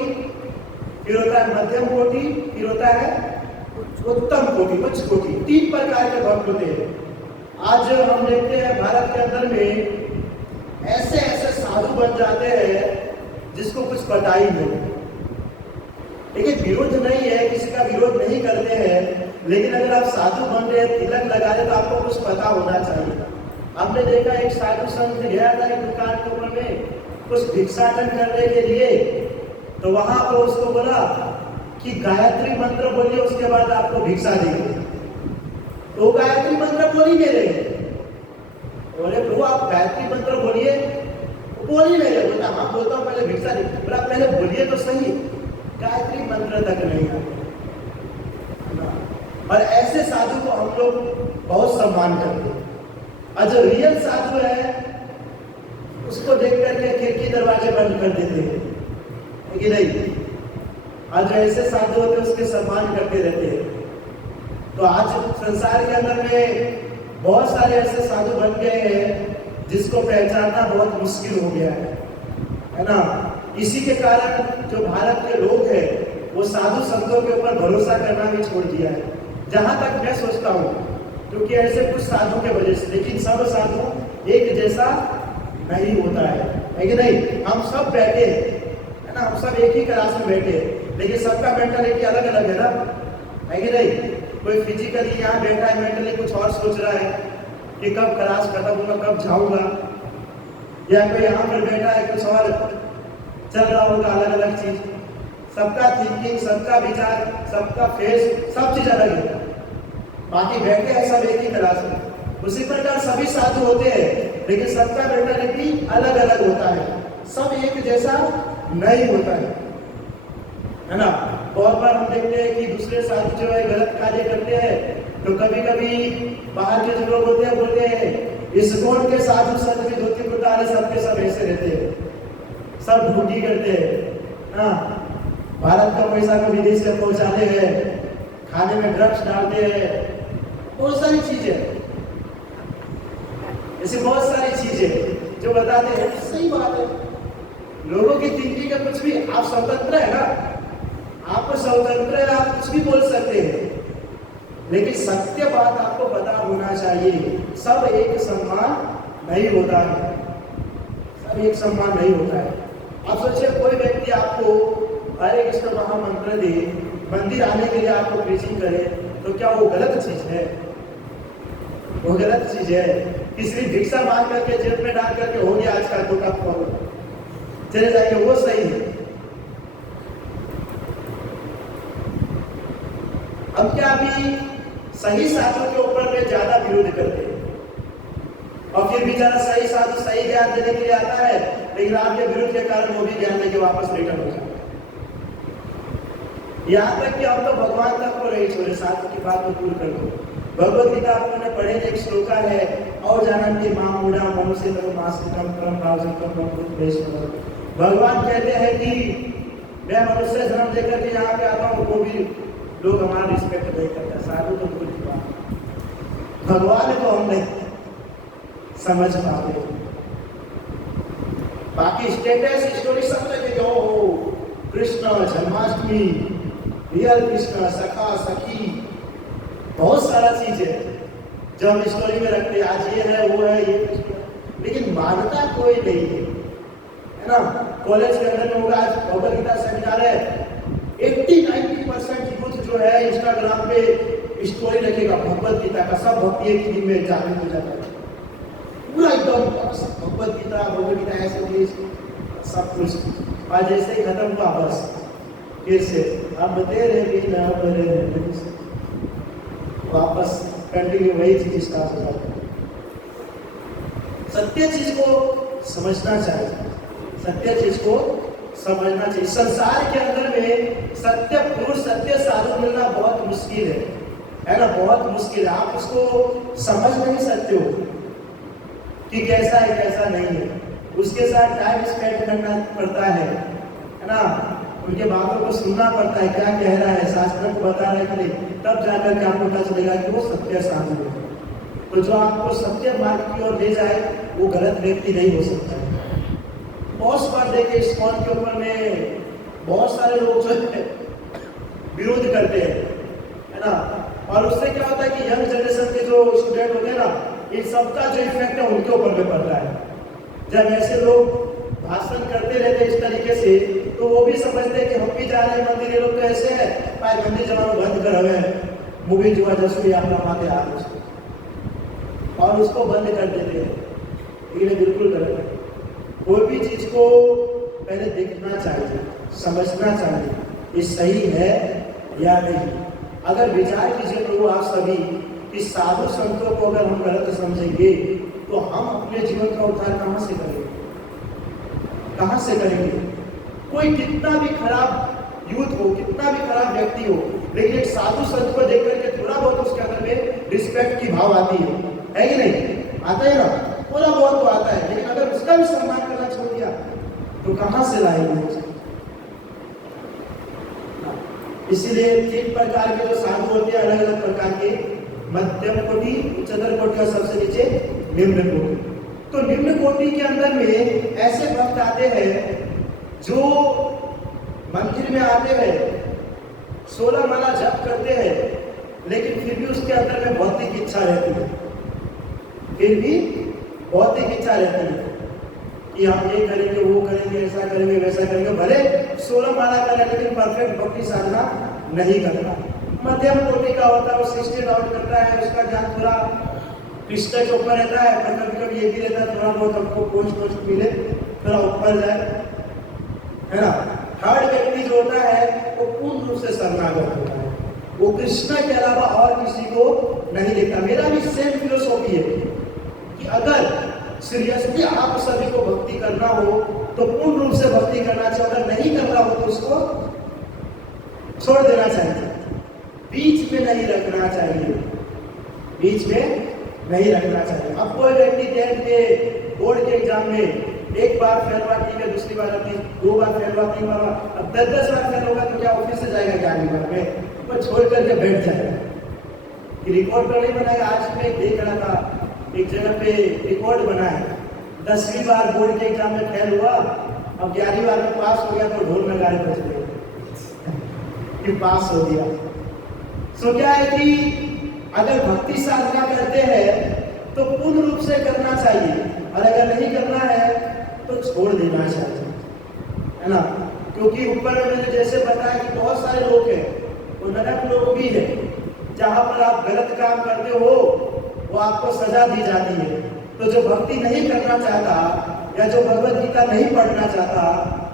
फिर होता है मध्यम कोटि, फिर होता है उत्तम कोटि, उच्च कोटि। 3 प्रकार के भक्त होते हैं। आज हम देखते हैं भारत के अंदर में ऐसे ऐसे साधु बन जाते हैं जिसको कुछ पता ही नहीं। देखिए विरोध नहीं है, किसी का विरोध नहीं करते हैं, लेकिन अगर आप साधु बन रहे हैं, तिलक लगा रहे, तो आपको कुछ पता होना चाहिए। आपने देखा एक साधु संत गया था एक दुकान के ऊपर में कुछ भिक्षाटन करने के लिए, तो वहां पर उसको बोला कि गायत्री मंत्र बोलिए, उसके बाद आपको भिक्षा देंगे। तो गायत्री मंत्र बोल ही नहीं रहे। बोले प्रभु आप गायत्री मंत्र बोलिए, बोल ही नहीं रहे। बोलता हाँ बोलता हूँ, पहले भिक्षा दे। बोला पहले बोलिए तो सही, गायत्री मंत्र तक नहीं आते। और ऐसे साधु को हम लोग बहुत सम्मान करते हैं। और जो रियल साधु है उसको देख करके खिड़की दरवाजे बंद कर देते हैं कि नहीं। और जो ऐसे साधु होते हैं उसके सम्मान करते रहते हैं। तो आज संसार के अंदर में बहुत सारे ऐसे साधु बन गए हैं जिसको पहचानना बहुत मुश्किल हो गया है ना। इसी के कारण जो भारत के लोग हैं वो साधु संतों के ऊपर भरोसा करना भी छोड़ दिया है, जहां तक मैं सोचता हूँ, क्योंकि ऐसे कुछ साधु के वजह से। लेकिन सब साधु एक जैसा नहीं होता है कि नहीं। हम सब बैठे है ना, हम सब एक ही क्लास में बैठे हैं, लेकिन सबका मेंटालिटी अलग अलग है ना, है कि नहीं। कोई फिजिकली यहाँ बैठा है, मेंटली कुछ और सोच रहा है कि कब क्लास खत्म होगा, कब जाऊंगा, या कोई यहाँ पर बैठा है कुछ और चल रहा होगा, अलग अलग चीज। सबका थिंकिंग, सबका विचार, सबका फेस, सब चीज अलग है। बाकी बैठे हैं सब एक ही क्लास में। उसी प्रकार सभी साधु होते हैं, लेकिन सबका मेंटालिटी अलग अलग होता है, सब एक जैसा नहीं होता है ना। बहुत बार हम देखते हैं कि दूसरे साधु जो है गलत कार्य करते हैं, तो कभी कभी बाहर के जो लोग होते हैं बोलते हैं इस्कॉन के साधु संत भी धोती कुर्ता वाले सबके सब ऐसे रहते हैं, सब ड्यूटी करते हैं ना। भारत का पैसा को विदेश में पहुंचाते हैं, खाने में ड्रग्स डालते हैं, बहुत सारी चीजें, ऐसी बहुत सारी चीजें जो बताते हैं। सही बात है, लोगों की थिंकिंग का कुछ भी, आप स्वतंत्र है ना, आप स्वतंत्र है, आप कुछ भी बोल सकते हैं, लेकिन सत्य बात आपको पता होना चाहिए। सब एक सम्मान नहीं होता है, सब एक सम्मान नहीं होता है। आप सोचिए कोई व्यक्ति आपको हरे कृष्ण महामंत्र दे, मंदिर आने के लिए आपको प्रीचिंग करे, तो क्या वो गलत चीज है? वो गलत चीज है। किसी भिक्षा मांग करके जेब में डाल करके हो गया आज का तो कब फॉलो चले जाएंगे, वो सही है। अब क्या अभी सही साधु के ऊपर में ज्यादा विरोध करते हैं, और फिर बेचारा सही साधु सही ज्ञान देने के लिए आता है, लेकिन आपके विरोध के कारण वो भी ज्ञान लेके वापस रिटर्न हो जाता है। यहाँ तक कि हम तो भगवान तक को नहीं छोड़े, शास्त्र की बात तो पूरी कर दो। भगवत गीता आपने पढ़े, एक श्लोका है, और जानती मां मूढ़ा मनुष्य तो मासिकम परम भावसिकम भगवान कहते हैं कि मैं मनुष्य जन्म लेकर के यहाँ पे आता हूँ, वो भी लोग हमारा रिस्पेक्ट नहीं करते, साधु तो कुछ बात, भगवान को हम नहीं समझ पाते। बाकी स्टेटस स्टोरी सब जगह हो, कृष्ण जन्माष्टमी, रियल कृष्ण, सखा सखी, बहुत सारा चीज है जो हम स्टोरी में रखते हैं, आज ये है वो है ये कृष्ण, लेकिन मानता कोई नहीं है ना। कॉलेज के अंदर में होगा, आज भगवत गीता सेमिनार है, 80-90% यूथ जो है इंस्टाग्राम पे स्टोरी रखेगा भगवत गीता का, सब भक्ति की दिन में जागृत हो जाता है पूरा एकदम, भगवत गीता ऐसे सब कुछ, और जैसे ही खत्म हुआ बस फिर से अब तेरे बिना वापस कंटिन्यू वही चीज स्टार्ट हो जाती है। सत्य चीज को समझना चाहिए, सत्य चीज को समझना चाहिए। संसार के अंदर में सत्य पुरुष, सत्य साधु मिलना बहुत मुश्किल है ना, बहुत मुश्किल है। आप उसको समझ नहीं सकते हो कि कैसा है कैसा नहीं है, उसके साथ टाइम स्पेंड करना पड़ता है ना, उनके बातों को सुनना पड़ता है, क्या कह रहा है, शास्त्र को बता रहा है कि नहीं, तब जाकर के आपको पता चलेगा कि वो सत्य साधु है। तो जो आपको सत्य मार्ग की ओर ले जाए वो गलत व्यक्ति नहीं हो सकता है। बहुत बार देखिए इस्कॉन के ऊपर में बहुत सारे लोग जो है विरोध करते हैं, है ना, और उससे क्या होता है कि यंग जनरेशन के जो स्टूडेंट होते हैं ना, इन सबका जो इफेक्ट है उनके ऊपर में पड़ता है। जब ऐसे लोग भाषण करते रहते इस तरीके से, तो वो भी समझते हैं कि हम भी जा रहे हैं मंदिर, ये लोग तो ऐसे है, भाई मंदिर जमा बंद कर हमें मूवी जुआ जसुई अपना माते हाथ उसको, और उसको बंद कर देते हैं। ये बिल्कुल गलत है। कोई भी चीज को पहले देखना चाहिए, समझना चाहिए, ये सही है या नहीं। अगर विचार कीजिए प्रभु आप सभी कि साधु संतों को अगर हम गलत समझेंगे तो हम अपने जीवन का उद्धार कहां से करेंगे, कहां से करेंगे। कोई कितना भी खराब यूथ हो, कितना भी खराब व्यक्ति हो, लेकिन एक साधु संत को देख करके थोड़ा बहुत उसके अंदर में रिस्पेक्ट की भाव आती है कि नहीं, आता है ना, थोड़ा बहुत तो आता है। लेकिन अगर उसका भी सम्मान करना छोड़ दिया तो कहां से लाएंगे। इसीलिए 3 प्रकार के जो साधु होते हैं, अलग अलग प्रकार के, मध्यम कोटि, उच्चतर कोटि और सबसे नीचे निम्न कोटि। तो निम्न कोटि के अंदर में ऐसे भक्त आते हैं जो मंदिर में आते हैं, 16 माला जप करते हैं, लेकिन फिर भी उसके अंदर में भौतिक इच्छा रहती है, फिर भी भौतिक इच्छा रहती है कि हम ये करेंगे, वो करेंगे, ऐसा करेंगे, वैसा करेंगे। भले 16 माला करें लेकिन परफेक्ट भक्ति साधना नहीं करता। मध्यम कोटि का होता है, वो 60 आउट करता है, उसका ज्ञान थोड़ा कृष्ण के ऊपर रहता है, पर कभी कभी ये भी रहता है थोड़ा बहुत हमको पोस्ट मिले, थोड़ा ऊपर जाए, है ना। थर्ड व्यक्ति जो होता है वो पूर्ण रूप से शरणागत होता है, वो कृष्ण के अलावा और किसी को नहीं देखता। मेरा भी सेम फिलोसॉफी है कि अगर सीरियसली आप सभी को भक्ति करना हो तो पूर्ण रूप से भक्ति करना चाहिए, अगर नहीं करना हो तो उसको छोड़ देना चाहिए, बीच में नहीं रखना चाहिए, बीच में नहीं रखना चाहिए। अब कोई व्यक्ति 10th के बोर्ड के एग्जाम में एक बार फेल हुआ, ठीक है, दूसरी बार अपनी 2 बार फेल हुआ, 3 बार, अब 10 बार फेल होगा तो क्या ऑफिस से जाएगा 11वीं बार में, वो छोड़ करके बैठ जाएगा कि रिकॉर्ड तो नहीं बनाएगा। आज मैं देख रहा था एक जगह पे रिकॉर्ड बना है, 10वीं बार बोर्ड के एग्जाम में फेल हुआ, अब 11वीं बार में पास हो गया तो ढोल नगाड़े बज गए कि पास हो गया। सो क्या है कि अगर भक्ति साधना करते हैं तो पूर्ण रूप से करना चाहिए, और अगर नहीं करना है तो छोड़ देना चाहिए, है ना। क्योंकि ऊपर में मैंने जैसे बताया कि बहुत सारे लोग हैं, वो नरक लोग भी है, जहां पर आप गलत काम करते हो वो आपको सजा दी जाती है। तो जो भक्ति नहीं करना चाहता या जो भगवत गीता नहीं पढ़ना चाहता,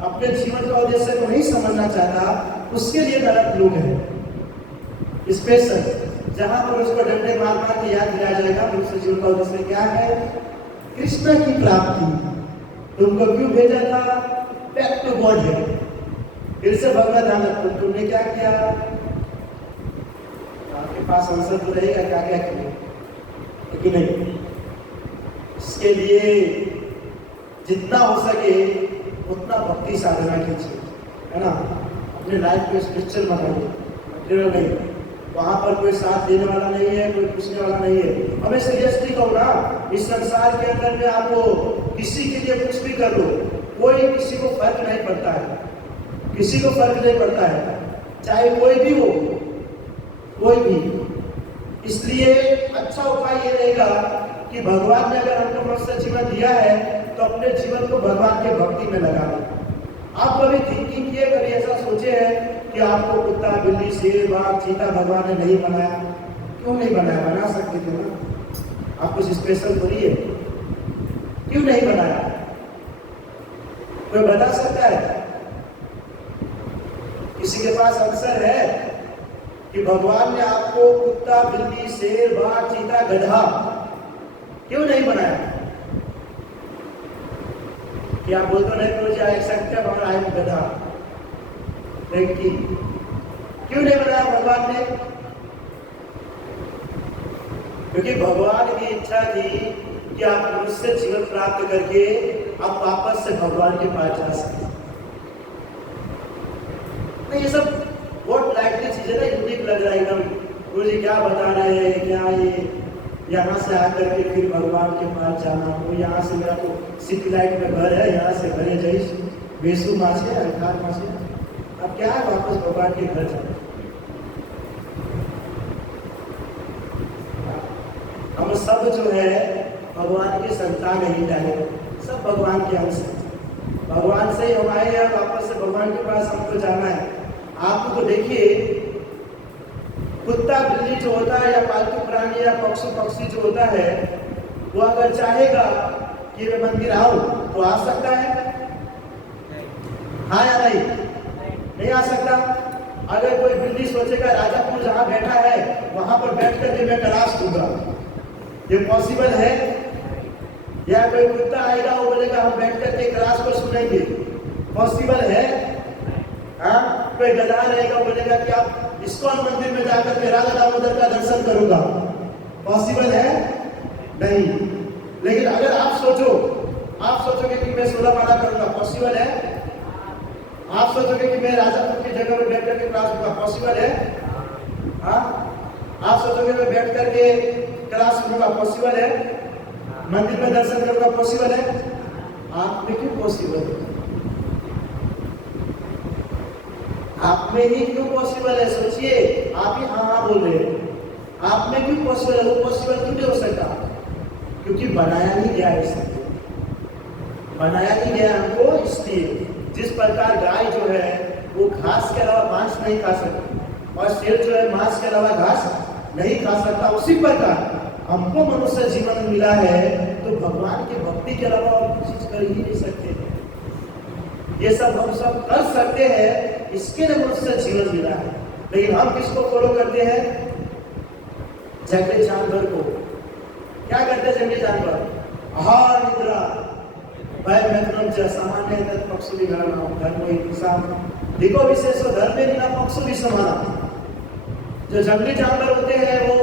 अपने जीवन का उद्देश्य को नहीं समझना चाहता, उसके लिए नरक लोग हैं स्पेशल, जहां पर उसको डंडे मार मार के याद दिलाया जाएगा मनुष्य जीवन का उद्देश्य क्या है, कृष्ण की प्राप्ति। तुमको क्यों भेजा था, बैक टू गॉड है, फिर से भगवत ध्यान रखो, तुमने क्या किया? आपके पास आंसर तो रहेगा क्या क्या किया, लेकिन नहीं। इसके लिए जितना हो सके उतना भक्ति साधना कीजिए, है ना। अपने लाइफ को स्पिरिचुअल बनाइए, मटेरियल नहीं। वहां पर कोई साथ देने वाला नहीं है, कोई पूछने वाला नहीं है। हमें सीरियसली कहूँ ना, इस संसार के अंदर में आपको किसी के लिए कुछ भी कर लो, कोई किसी को फर्क नहीं पड़ता है, किसी को फर्क नहीं पड़ता है, चाहे कोई भी हो, कोई भी। इसलिए अच्छा उपाय ये रहेगा कि भगवान ने अगर हमको मनुष्य जीवन दिया है तो अपने जीवन को भगवान के भक्ति में लगा दें। आप कभी थिंकिंग किए, कभी ऐसा सोचे हैं कि आपको कुत्ता, बिल्ली, शेर, बाघ, चीता भगवान ने नहीं बनाया? क्यों नहीं बनाया? बना सकते थे ना। आप कुछ स्पेशल थोड़ी है, क्यों नहीं बनाया? कोई बता सकता है? किसी के पास आंसर है कि भगवान ने आपको कुत्ता, बिल्ली, शेर, बाघ, चीता, गधा क्यों नहीं बनाया? क्या आप बोलते नहीं तो जा सकते हमारा है गधा, क्यों नहीं बनाया भगवान ने? क्योंकि भगवान की इच्छा थी कि आप मनुष्य जीवन प्राप्त करके आप वापस से भगवान के पास जा सकें। तो ये सब बहुत लाइटली चीजें ना, यूनिक लग रहा है एकदम। मुझे क्या बता रहे हैं, क्या ये यहाँ से आकर के फिर भगवान के पास जाना हो, यहाँ से मेरा तो सिटी लाइट में घर है, यहाँ से घरे जाइए बेसू मासे अर्थात मासे, अब क्या है वापस भगवान के घर जाना। हम सब जो है भगवान के संतान नहीं डाले, सब भगवान के अंश हैं। भगवान से ही हम आए हैं, वापस से भगवान के पास हमको जाना है। आपको तो देखिए, कुत्ता, बिल्ली जो होता है या पालतू प्राणी या पशु पक्षी जो होता है, वो अगर चाहेगा कि मैं मंदिर आऊं तो आ सकता है? हाँ या नहीं? नहीं आ सकता। अगर कोई बिल्ली सोचेगा राजापुर जहां बैठा है वहां पर बैठ करके मैं क्लास दूंगा, ये पॉसिबल है? या कोई कुत्ता आएगा वो बोलेगा हम बैठ करके क्लास को सुनेंगे, पॉसिबल है? हाँ, कोई गधा रहेगा वो बोलेगा कि आप इस्कॉन मंदिर में जाकर के राधा दामोदर का दर्शन करूंगा, पॉसिबल है? नहीं। लेकिन अगर आप सोचोगे कि मैं 16 माला करूंगा, पॉसिबल है? आप सोचोगे कि मैं राजापुर की जगह में बैठ करके क्लास लूंगा, पॉसिबल है? हाँ, आप सोचोगे मैं बैठ करके क्लास सुनूंगा, पॉसिबल है? मंदिर में दर्शन करूंगा, पॉसिबल है? आप में क्यों पॉसिबल है? आप में ही क्यों पॉसिबल है? सोचिए, आप ही हाँ हाँ बोल रहे हैं। आप में क्यों पॉसिबल है? वो पॉसिबल क्यों नहीं हो सकता? क्योंकि बनाया नहीं गया है, बनाया नहीं गया हमको। इसलिए जिस प्रकार गाय जो है वो घास के अलावा मांस नहीं खा सकती और शेर जो है मांस के अलावा घास नहीं खा सकता, उसी प्रकार हमको मनुष्य जीवन मिला है तो भगवान की भक्ति के अलावा और कुछ चीज कर ही नहीं सकते। ये सब हम सब कर सकते हैं, इसके लिए मनुष्य जीवन मिला है। लेकिन हम किसको फॉलो करते हैं? जंगली जानवर को। क्या करते हैं जंगली जानवर? आहार निद्रा भय मैथुनम च सामान्य तत् पक्षु विगणना धर्म हिंसा देखो विशेषो धर्मे निना पक्षु भी समाना। जो जंगली जानवर होते हैं वो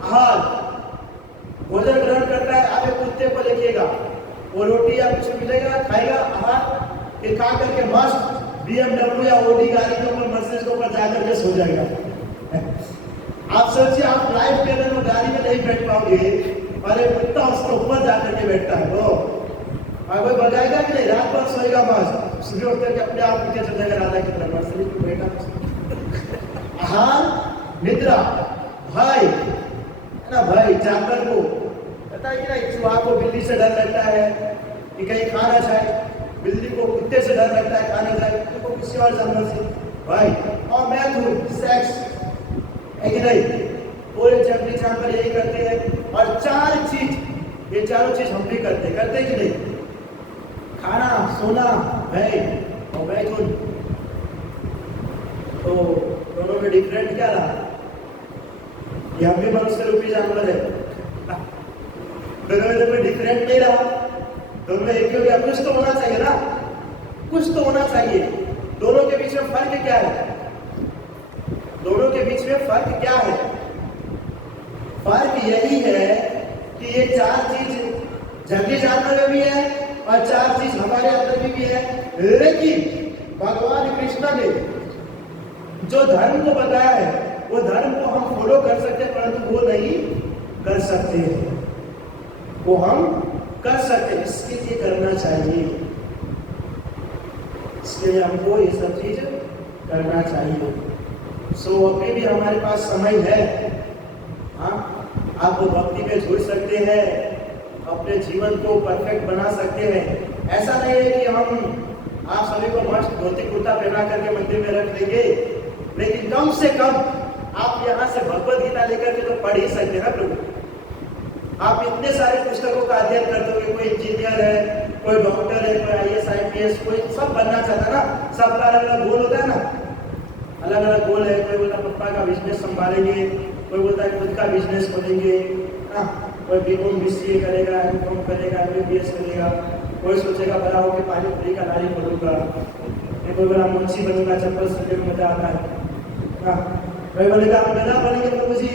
आहार भोजन ग्रहण करता है। आप एक कुत्ते को देखिएगा, वो रोटी या कुछ मिलेगा खाएगा, आहार फिर खा करके मस्त BMW या ओडी गाड़ी के ऊपर, मर्सिडीज के ऊपर जाकर के सो जाएगा। आप सोचिए, आप लाइफ के अंदर गाड़ी में नहीं बैठ पाओगे और एक कुत्ता उसके ऊपर जाकर के बैठता है, वो कोई बजाएगा कि नहीं? रात भर सोएगा, बस सुबह उठ करके अपने आप नीचे चल जाएगा राधा की तरफ, मर्सिडीज में बैठा। आहार निद्रा भय है ना, भय जानवर को पता है कि नहीं? चूहा को बिल्ली से डर लगता है कि कहीं खा ना जाए, बिल्ली को कुत्ते से डर लगता है खाने जाए, तो किसी और जानवर से भाई। और मैथुन सेक्स है कि नहीं? पूरे जंगली जानवर यही करते हैं। और चार चीज, ये चारों चीज हम भी करते कि नहीं? खाना, सोना, भय और मैथुन। तो दोनों में डिफरेंट क्या रहा? ये हम भी मनुष्य रूपी जानवर है, दोनों में डिफरेंट नहीं रहा। दोनों एक हो गया। कुछ तो होना चाहिए ना, कुछ तो होना चाहिए। दोनों के बीच में फर्क क्या है? दोनों के बीच में फर्क क्या है? फर्क यही है कि ये चार चीज जंगली जानवर में भी है और चार चीज हमारे अंदर भी है। लेकिन भगवान कृष्ण ने जो धर्म को बताया है वो धर्म को हम फॉलो कर सकते हैं, परंतु वो नहीं कर सकते हैं। वो हम कर सकते हैं, इसके लिए करना चाहिए, इसके लिए हमको ये सब चीज करना चाहिए। सो अभी भी हमारे पास समय है। हाँ, आप भक्ति में जुड़ सकते हैं, अपने जीवन को परफेक्ट बना सकते हैं। ऐसा नहीं है कि हम आप सभी को मस्त धोती कुर्ता पहना करके मंदिर में रख देंगे, लेकिन कम से कम आप यहाँ से भगवत गीता लेकर के तो पढ़ ही सकते हैं ना प्रभु। आप इतने सारे पुस्तकों का अध्ययन कर दोगे, कोई इंजीनियर है, कोई डॉक्टर है, कोई IAS IPS, कोई सब बनना चाहता है ना। सबका अलग अलग गोल होता है ना, अलग अलग गोल है। कोई बोलता पापा का बिजनेस संभालेंगे, कोई बोलता है खुद का बिजनेस खोलेंगे, कोई B.Com BCA करेगा, M.Com करेगा, MBBS करेगा, कोई सोचेगा बड़ा होकर पानी पूरी का लारी खोलूंगा, कोई बोला मुंशी बनूंगा, चप्पल सीखने में मजा आता है। कोई बोलेगा हम गधा बनेंगे प्रभु जी,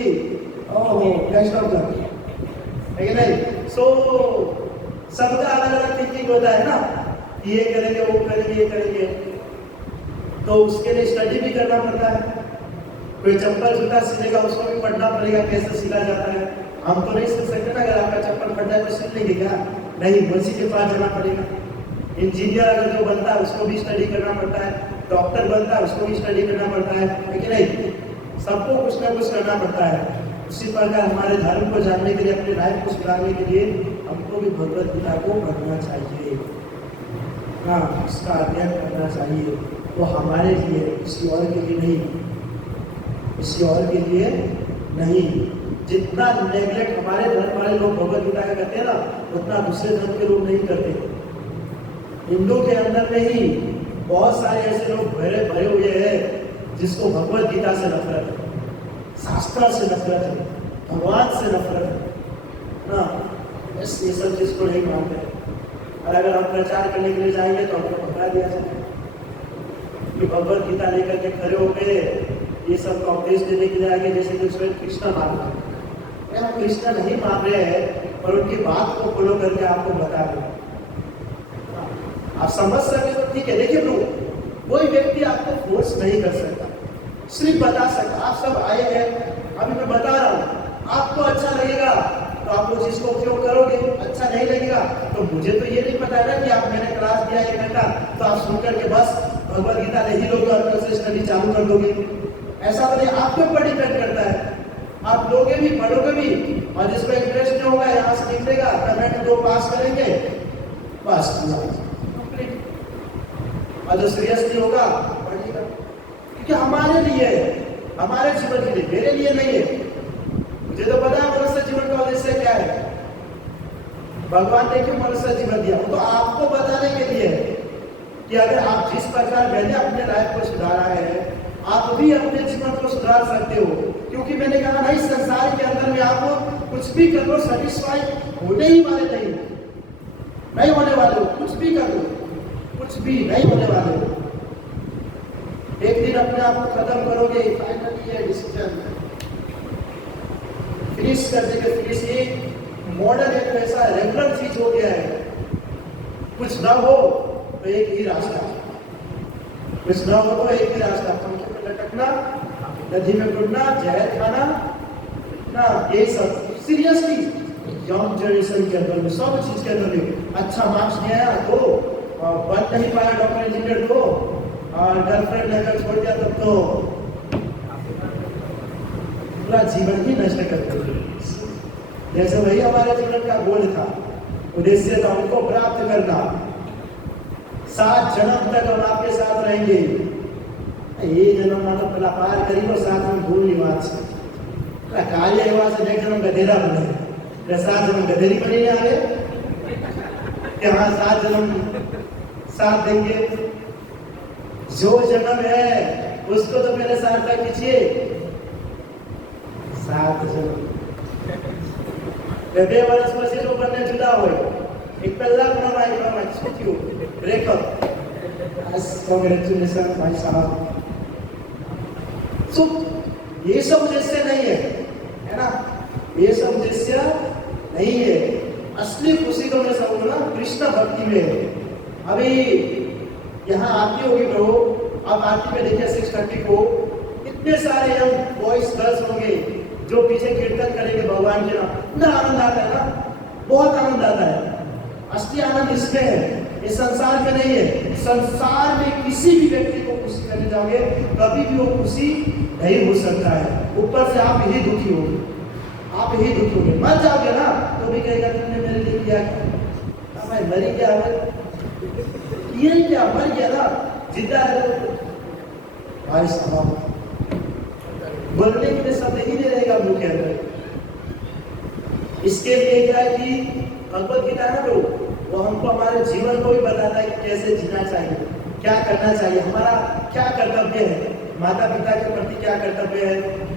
ओहो बेस्ट ऑफ लक, है कि नहीं? सो सबका अलग अलग थिंकिंग होता है ना, ये करेंगे, वो करेंगे, ये करेंगे, तो उसके लिए स्टडी भी करना पड़ता है। कोई चप्पल जूता सिलेगा, उसको भी पढ़ना पड़ेगा कैसे सिला जाता है। हम तो नहीं सिल सकते ना, अगर आपका चप्पल फट जाए तो सिल लेंगे क्या? नहीं, मुंशी के पास जाना पड़ेगा। इंजीनियर अगर जो बनता है उसको भी स्टडी करना पड़ता है, डॉक्टर बनता है उसको भी स्टडी करना पड़ता है कि नहीं? सबको कुछ ना कुछ करना पड़ता है। उसी प्रकार हमारे धर्म को जानने के लिए, अपनी लाइफ को सुधारने के लिए हमको भी भगवत गीता को पढ़ना चाहिए, हाँ, उसका अध्ययन करना चाहिए। वो हमारे लिए, किसी और के लिए नहीं, किसी और के लिए नहीं। जितना नेग्लेक्ट हमारे धर्म वाले लोग भगवत गीता का करते हैं ना, उतना दूसरे धर्म के लोग नहीं करते। हिंदू के अंदर में ही बहुत सारे ऐसे लोग भरे हुए हैं जिसको भगवत गीता से नफरत है, शास्त्र से नफरत है, भगवान से नफरत है ना। बस ये सब चीज को नहीं मानते। और अगर हम प्रचार करने के लिए जाएंगे तो हमको पकड़ा दिया जाए कि भगवत गीता लेकर के खड़े हो गए, ये सब का उपदेश देने के लिए आगे, जैसे कि स्वयं कृष्ण मान रहे हैं। हम कृष्ण नहीं मान रहे हैं, पर उनकी बात को फॉलो करके आपको बता रहे, आप समझ सके तो ठीक है। देखिए प्रभु, कोई व्यक्ति आपको फोर्स नहीं कर सकता, सिर्फ बता सकता। आप सब आए हैं, अभी मैं बता रहा हूँ, आपको अच्छा लगेगा तो आप उस चीज को उपयोग करोगे, अच्छा नहीं लगेगा तो मुझे तो ये नहीं पता है ना कि आप, मैंने क्लास दिया 1 घंटा तो आप सुन करके बस भगवत गीता नहीं लोगे और कल से स्टडी चालू कर दोगे। ऐसा तो नहीं, आपके ऊपर डिपेंड करता है। आप लोगे भी, पढ़ोगे भी, और जिसको इंटरेस्ट नहीं होगा यहाँ से निकलेगा, कमेंट 2 पास करेंगे, बस कंप्लीट। और जो सीरियस नहीं होगा पढ़ेगा, क्योंकि हमारे लिए, हमारे जीवन के लिए, मेरे लिए नहीं है। मुझे तो पता है मनुष्य जीवन का उद्देश्य क्या है, भगवान ने क्यों मनुष्य जीवन दिया, वो तो आपको बताने के लिए है कि अगर आप जिस प्रकार मैंने अपने लाइफ को सुधारा है, आप भी अपने जीवन को सुधार सकते हो। क्योंकि मैंने कहा नहीं, संसार के अंदर में आप कुछ भी कर लो, सेटिस्फाई होने ही वाले नहीं होने वाले हो। कुछ भी कर लो, कुछ भी नहीं होने वाले हो। एक दिन अपने आप को खत्म करोगे, फाइनली ये डिसीजन फिनिश कर देंगे। फिनिश एक मॉडर्न, एक ऐसा रेगुलर चीज हो गया है। कुछ ना हो तो एक ही रास्ता, कुछ ना हो तो एक ही रास्ता, पंखे पे लटकना, नदी में डूबना, जहर खाना ना, ये सब सीरियसली यंग जनरेशन के अंदर में, सब चीज के अंदर में। अच्छा मार्क्स नहीं आया तो बन नहीं पाया डॉक्टर इंजीनियर को, और गर्लफ्रेंड अगर छोड़ दिया तब तो पूरा जीवन ही नष्ट कर देंगे। जैसे वही हमारे जीवन का गोल था, उद्देश्य था उनको प्राप्त करना, 7 जन्म तक हम आपके साथ रहेंगे। ये जन्म मतलब पहला पार करी लो, 7 जन्म भूल निवास से कार्य हुआ से नेक्स्ट जन्म गधेरा बने, 7 जन्म गधेरी बने आगे कि हाँ 7 जन्म साथ देंगे। जो जन्म है उसको तो पहले सार्थक कीजिए। 7 जन्म 2 વર્ષ પછી જો બંને જુદા હોય, એક કલાક નો માઇક સોચ્યું બ્રેકઅપ, कांग्रेचुलेशन भाई साहब। तो ये सब उद्देश्य नहीं है ना, ये सब उद्देश्य नहीं है। असली खुशी तो मैं समझूं ना कृष्ण भक्ति में है। अभी यहाँ आरती होगी प्रभु, अब आरती में देखिए 6:30 को इतने सारे यंग बॉयज गर्ल्स होंगे जो पीछे कीर्तन करेंगे भगवान के नाम। इतना आनंद आता है ना, बहुत आनंद आता है। असली आनंद इसमें है, ये संसार में नहीं है। संसार में किसी भी व्यक्ति को खुशी करने जाओगे कभी भी वो खुशी नहीं हो सकता है। ऊपर से आप ही दुखी होंगे, आप ही दुखी होंगे। मर जाओगे ना तो भी कहेगा तुमने मेरे लिए किया क्या? मैं मरी क्या, यही क्या, मर गया ना, जिंदा है तो भाई साहब बोलने के लिए शब्द ही नहीं रहेगा मुंह के अंदर। इसके लिए क्या है कि भगवत गीता है ना वो हमको हमारे जीवन को भी बताता है कि कैसे जीना चाहिए, क्या करना चाहिए, हमारा क्या कर्तव्य है, माता पिता के प्रति क्या कर्तव्य है,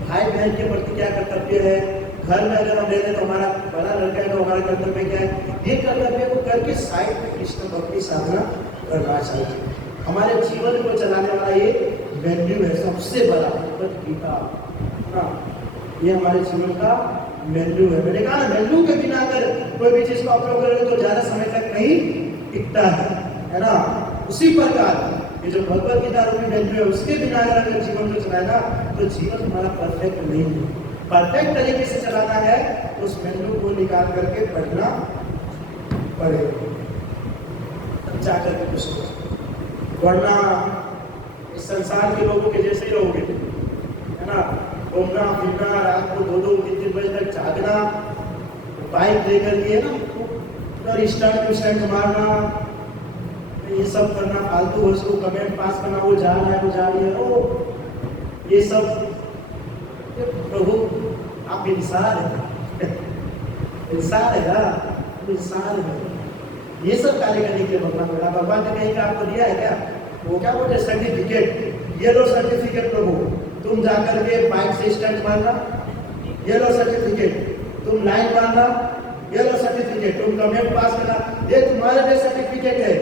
भाई बहन के प्रति क्या कर्तव्य है, घर में अगर हम रह रहे तो हमारा बड़ा लड़का है तो हमारा कर्तव्य क्या है। ये कर्तव्य को करके साइड में कृष्ण भक्ति साधना करना चाहिए। हमारे जीवन को चलाने वाला ये वैल्यू है सबसे बड़ा भगवत गीता ना, ये हमारे जीवन का वैल्यू है। मैंने कहा ना वैल्यू के बिना अगर कोई भी चीज को अपलोड करेंगे तो ज्यादा समय तक नहीं टिकता है ना। उसी प्रकार ये जो भगवत गीता रूपी वैल्यू है उसके बिना अगर जीवन को चलाएगा तो जीवन हमारा परफेक्ट नहीं है। परफेक्ट तरीके से चलाना है तो उस वैल्यू को निकाल करके पढ़ना पड़ेगा, तब जाकर के कुछ, वरना इस संसार के लोगों के जैसे ही रहोगे है ना। घूमना फिरना, रात को 2-2 3-3 बजे तक जागना, बाइक लेकर के ना स्टंट मारना, ये सब करना, फालतू उसको कमेंट पास करना, वो जा रहा है वो जा रही है, वो ये सब। प्रभु आप इंसान है, इंसान है ना, इंसान है। ये सब कार्य करने के लिए भगवान ने कहीं का आपको दिया है क्या? वो क्या बोलते सर्टिफिकेट, ये लो सर्टिफिकेट प्रभु, तुम जाकर के बाइक से स्टंट मारना, ये लो सर्टिफिकेट, तुम लाइन मारना, ये लो सर्टिफिकेट, तुम कमेंट पास करना, ये तुम्हारे लिए सर्टिफिकेट है।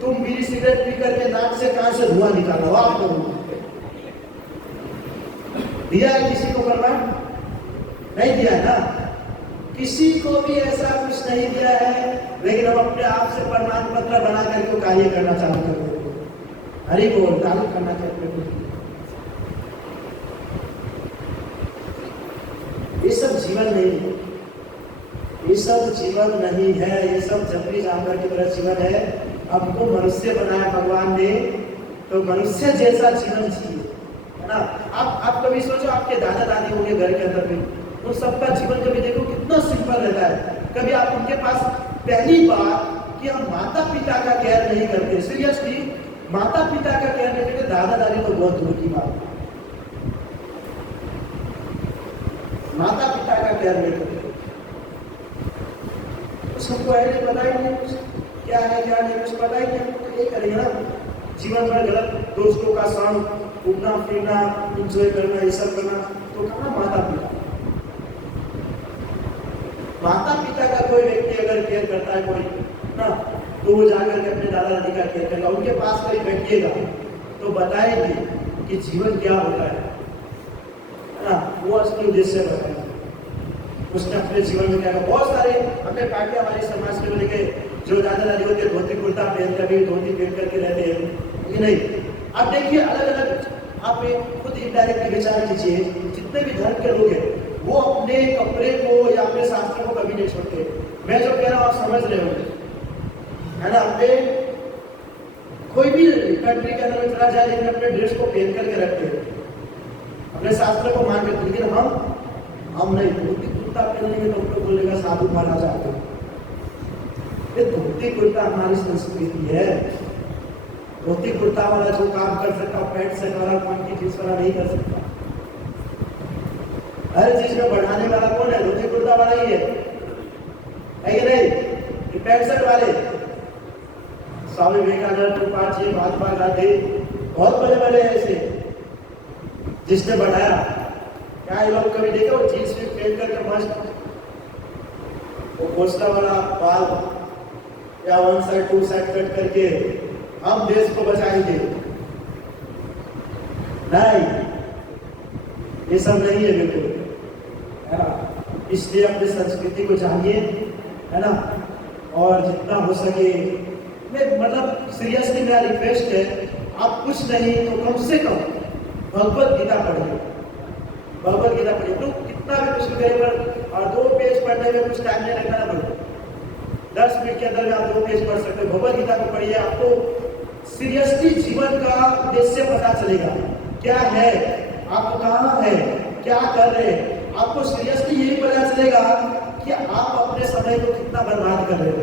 तुम बीड़ी सिगरेट पी करके नाक से कहां से धुआं निकालो, आप लोग दिया है किसी को प्रमाण? नहीं दिया है ना, किसी को भी ऐसा कुछ नहीं दिया है। लेकिन हम अपने आप से प्रमाण पत्र बना करके कार्य करना चालू कर देते हैं। हरि बोल, तारीफ करना चाहते हैं। ये सब जीवन नहीं है, ये सब जीवन नहीं है, ये सब जंगली जानवर की तरह जीवन है। हमको मनुष्य बनाया भगवान ने तो मनुष्य जैसा जीवन जिए, है ना। आप कभी सोचो आपके दादा दादी होंगे घर के अंदर में, उन सबका जीवन कभी देखो कितना सिंपल रहता है। कभी आप उनके पास पहली बार कि हम माता पिता का केयर नहीं करते, सीरियसली माता पिता का केयर नहीं करते, दादा दादी तो बहुत दूर की बात, माता पिता का केयर नहीं करते। तो सबको ऐसे पता ही नहीं कुछ क्या है क्या नहीं, कुछ पता ही नहीं, तो ये करेंगे ना जीवन भर गलत दोस्तों का संग, घूमना फिरना, एंजॉय करना, ये सब करना। तो कहाँ माता पिता, माता पिता का कोई व्यक्ति अगर केयर करता है कोई ना, तो वो जाकर के अपने दादा दादी का केयर करेगा, उनके पास कहीं बैठिएगा तो बताएंगे कि जीवन क्या होता है ना, वो असली उद्देश्य बताएंगे उसने अपने जीवन में क्या। बहुत सारे हमने पार्टी हमारे समाज के लेके जो दादा दादी होते धोती कुर्ता पहनते, अभी धोती पहन करके रहते हैं कि नहीं। आप देखिए अलग अलग, आप खुद इनडायरेक्टली विचार कीजिए, जितने भी धर्म के लोग हैं वो अपने कपड़े को या अपने शास्त्र को कभी नहीं छोड़ते। मैं जो कह रहा हूँ आप समझ रहे होंगे, है ना। अपने कोई भी कंट्री के अंदर चला जाए लेकिन अपने ड्रेस को पहन करके रखते हैं, अपने शास्त्र को मान करके। लेकिन हम नहीं, धोती कुर्ता पहनेंगे तो हमको बोलेगा साधु माना जाते हैं। ये धोती कुर्ता हमारी संस्कृति है। धोती कुर्ता वाला जो काम कर सकता, पैंट शर्ट वाला पंकी जींस वाला नहीं कर सकता। हर चीज में बढ़ाने वाला कौन है? धोती कुर्ता वाला ही है कि नहीं? कि पैंट शर्ट वाले स्वामी विवेकानंद, कृपाची, महात्मा गांधी, बहुत बड़े बड़े ऐसे जिसने बढ़ाया। क्या ये लोग कभी देखे वो जींस में पहन करके मस्त वो कोस्टा वाला बाल या 1 साइड 2 साइड कट करके हम देश को बचाएंगे। नहीं, ये सब नहीं है बिल्कुल, है ना। इसलिए अपनी संस्कृति को जानिए, है ना, और जितना हो सके, मतलब सीरियसली मेरा रिक्वेस्ट है, आप कुछ नहीं तो कम से कम भगवत गीता पढ़िए। भगवत गीता पढ़िए तो कितना भी कुछ करें, पर 2 पेज पढ़ने में कुछ टाइम नहीं लगना ना पड़े, 10 मिनट के अंदर में आप 2 पेज पढ़ सकते हो। भगवत गीता को पढ़िए, आपको सीरियसली जीवन का उद्देश्य पता चलेगा, क्या है, आप कहाँ है, क्या कर रहे हैं। आपको सीरियसली यही पता चलेगा कि आप अपने समय को कितना बर्बाद कर रहे हो।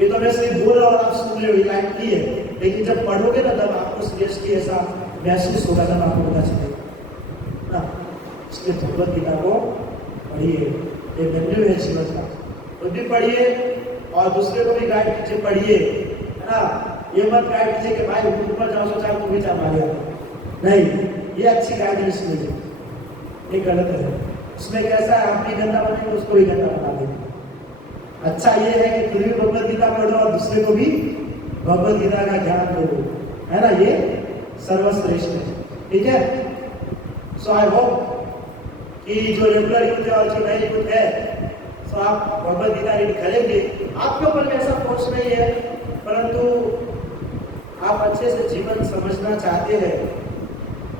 ये तो मैं सिर्फ बोल रहा हूँ, आप सुन रहे हो, लाइन की है, लेकिन जब पढ़ोगे ना तब आपको सीरियसली ऐसा महसूस होगा, तब आपको पता चलेगा ना। इसलिए भगवत गीता को पढ़िए, ये मेन्यू है जीवन का, खुद भी पढ़िए और दूसरे को भी गाइड कीजिए, पढ़िए, है ना। ये मत गाइड कीजिए कि भाई ऊपर जाओ सोचा तुम भी चल मारिया, नहीं, ये अच्छी गाइडेंस नहीं है, ये गलत है। उसमें कैसा है, आप भी गंदा बनेंगे, उसको भी गंदा बना देंगे। अच्छा ये है कि खुद भी भगवत गीता पढ़ो और दूसरे को भी भगवत गीता का ज्ञान दो, है ना, ये सर्वश्रेष्ठ है, ठीक है। सो आई होप कि जो रेगुलर यूथ है और जो नए यूथ है, सो आप भगवत गीता रीड करेंगे। आपके ऊपर में ऐसा फोर्स नहीं है, परंतु आप अच्छे से जीवन समझना चाहते हैं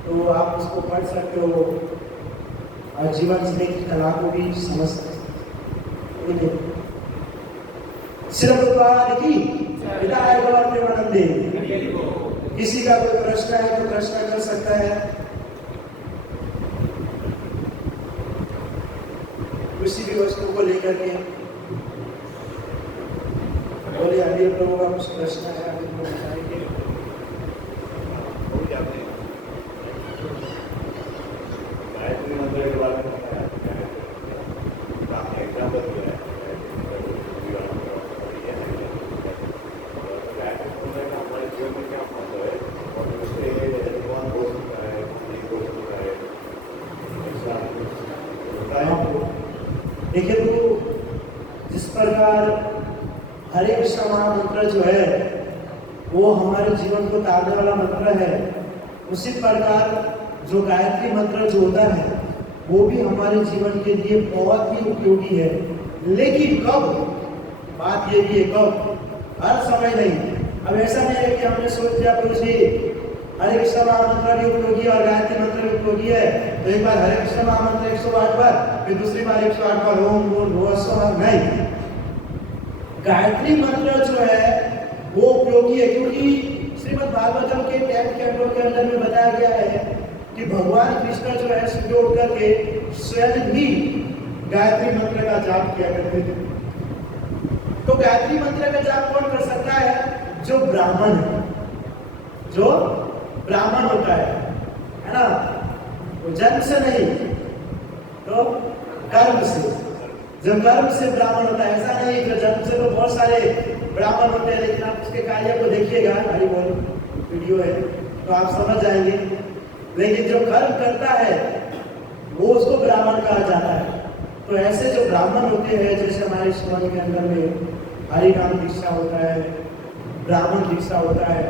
तो आप उसको पढ़ सकते हो और जीवन जीने की कला को भी समझ सकते हो। सिर्फ की विदाई गौर प्रेमानंदे। किसी का कोई प्रश्न है तो प्रश्न कर सकता है, किसी भी वस्तु को लेकर के बोले। अभी आप लोगों का कुछ प्रश्न है, अभी लोग बताएंगे। गायत्री मंत्र के बारे में एग्जाम्पल दिया है, गायत्री मंत्र का हमारे जीवन में क्या महत्व है और उससे कौन हो सकता है, नहीं हो सकता है, ऐसा बताएं। देखिए, तो जिस प्रकार हरे कृष्ण महामंत्र जो है वो हमारे जीवन को तारने वाला मंत्र है, उसी प्रकार जो गायत्री मंत्र जो होता है वो भी हमारे जीवन के लिए बहुत ही उपयोगी है। लेकिन कब, बात ये भी है कब, हर समय नहीं। अब ऐसा नहीं है कि हमने सोच लिया तो जी हरे कृष्ण महामंत्र भी उपयोगी और गायत्री मंत्र भी उपयोगी है, तो एक बार हरे कृष्ण महामंत्र 108 बार, फिर दूसरी बार 108 बार ओम भूर्भुवस्सुः, नहीं। गायत्री मंत्र जो है वो उपयोगी है, क्योंकि श्रीमद् भागवतम के 10 कैंटों के अंदर में बताया गया है कि भगवान कृष्ण जो है सुबह उठ करके स्वयं भी गायत्री मंत्र का जाप किया करते थे। तो गायत्री मंत्र का जाप कौन कर सकता है? जो ब्राह्मण है, जो ब्राह्मण होता है ना, वो जन्म से नहीं तो कर्म से, जो कर्म से ब्राह्मण होता है। ऐसा नहीं जो जन्म से, तो बहुत सारे ब्राह्मण होते हैं, लेकिन आप उसके कार्य को देखिएगा, हरी बोल वीडियो है तो आप समझ जाएंगे। लेकिन जो कर्म करता है वो उसको ब्राह्मण कहा जाता है। तो ऐसे जो ब्राह्मण होते हैं, जैसे हमारे समाज के अंदर में हरि नाम दीक्षा होता है, ब्राह्मण दीक्षा होता है,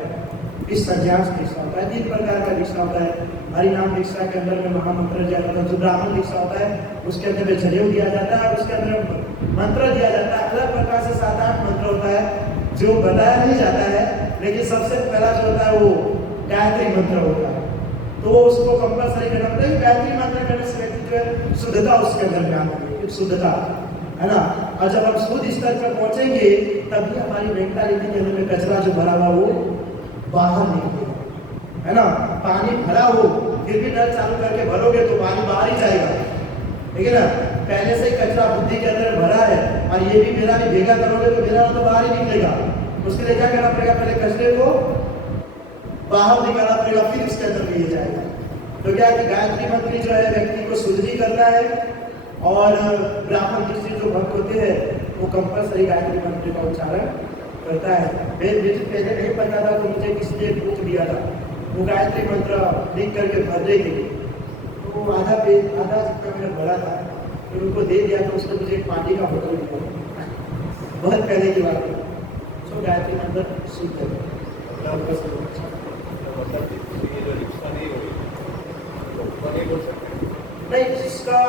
इस संन्यास दीक्षा होता है, 3 प्रकार का दीक्षा होता है। हरि नाम दीक्षा के अंदर में महामंत्र दिया जाता है। जो ब्राह्मण दीक्षा होता है उसके अंदर में जनेऊ दिया जाता है और उसके अंदर मंत्र दिया जाता है। अलग प्रकार से 7-8 मंत्र होता है जो बताया नहीं जाता है, लेकिन सबसे पहला जो होता है वो गायत्री मंत्र होता है। तो उसको कंपल्सरी करना पड़ता है। गायत्री मंत्र करने से व्यक्ति जो है शुद्धता उसके अंदर में आती है, शुद्धता, है ना। और जब हम शुद्ध स्तर पर पहुंचेंगे तभी हमारी मेंटालिटी के अंदर में कचरा जो भरा हुआ वो बाहर निकलेगा, है ना। पानी भरा हो फिर भी नल चालू करके भरोगे तो पानी बाहर ही जाएगा, ठीक है ना। पहले से ही कचरा बुद्धि के अंदर भरा है और ये भी मेरा भी भेगा करोगे तो मेरा तो बाहर ही निकलेगा। उसके लिए क्या करना पड़ेगा? पहले कचरे को बाहर निकालना पड़ेगा, फिर इसके अंदर लिए जाएगा। तो क्या कि गायत्री मंत्र जो है व्यक्ति को शुद्ध भी करता है और ब्राह्मण दृष्टि जो भक्त होते हैं वो कंपल्सरी गायत्री मंत्र का उच्चारण करता है। मुझे पहले नहीं पता था तो मुझे किसी ने बुक दिया था वो गायत्री मंत्र लिख करके भरने के लिए, तो आधा जितना मैंने भरा था फिर उनको दे दिया, तो उसने मुझे एक पानी का बोतल दिया, बहुत पहले की बात है। सो गायत्री मंत्र शुद्ध है। मतलब ये जो रिक्शा नहीं हुई तो नहीं बोल सकते नहीं, जिसका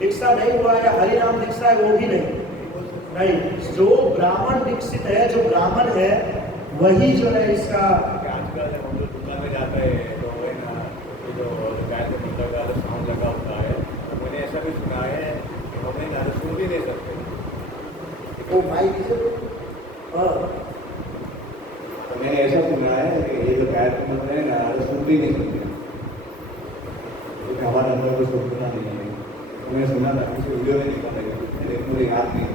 दीक्षा नहीं हुआ या हरिनाम दीक्षा है वो भी नहीं। जो ब्राह्मण दीक्षित है, जो ब्राह्मण है, वही जो है इसका। आजकल जब हम लोग दुकान में जाते हैं तो है ना, जो गायत्री मंत्र का साउंड लगा होता है, मैंने ऐसा भी सुना है कि हमें ना सुन भी नहीं सकते। वो माइक से तो मैंने ऐसा सुना है कि ये जो गायत्री मंत्र है ना, सुन भी नहीं सकते क्योंकि हमारे अंदर कोई सुनना नहीं है। तो मैंने सुना था, किसी वीडियो में देखा था, लेकिन मुझे याद नहीं है।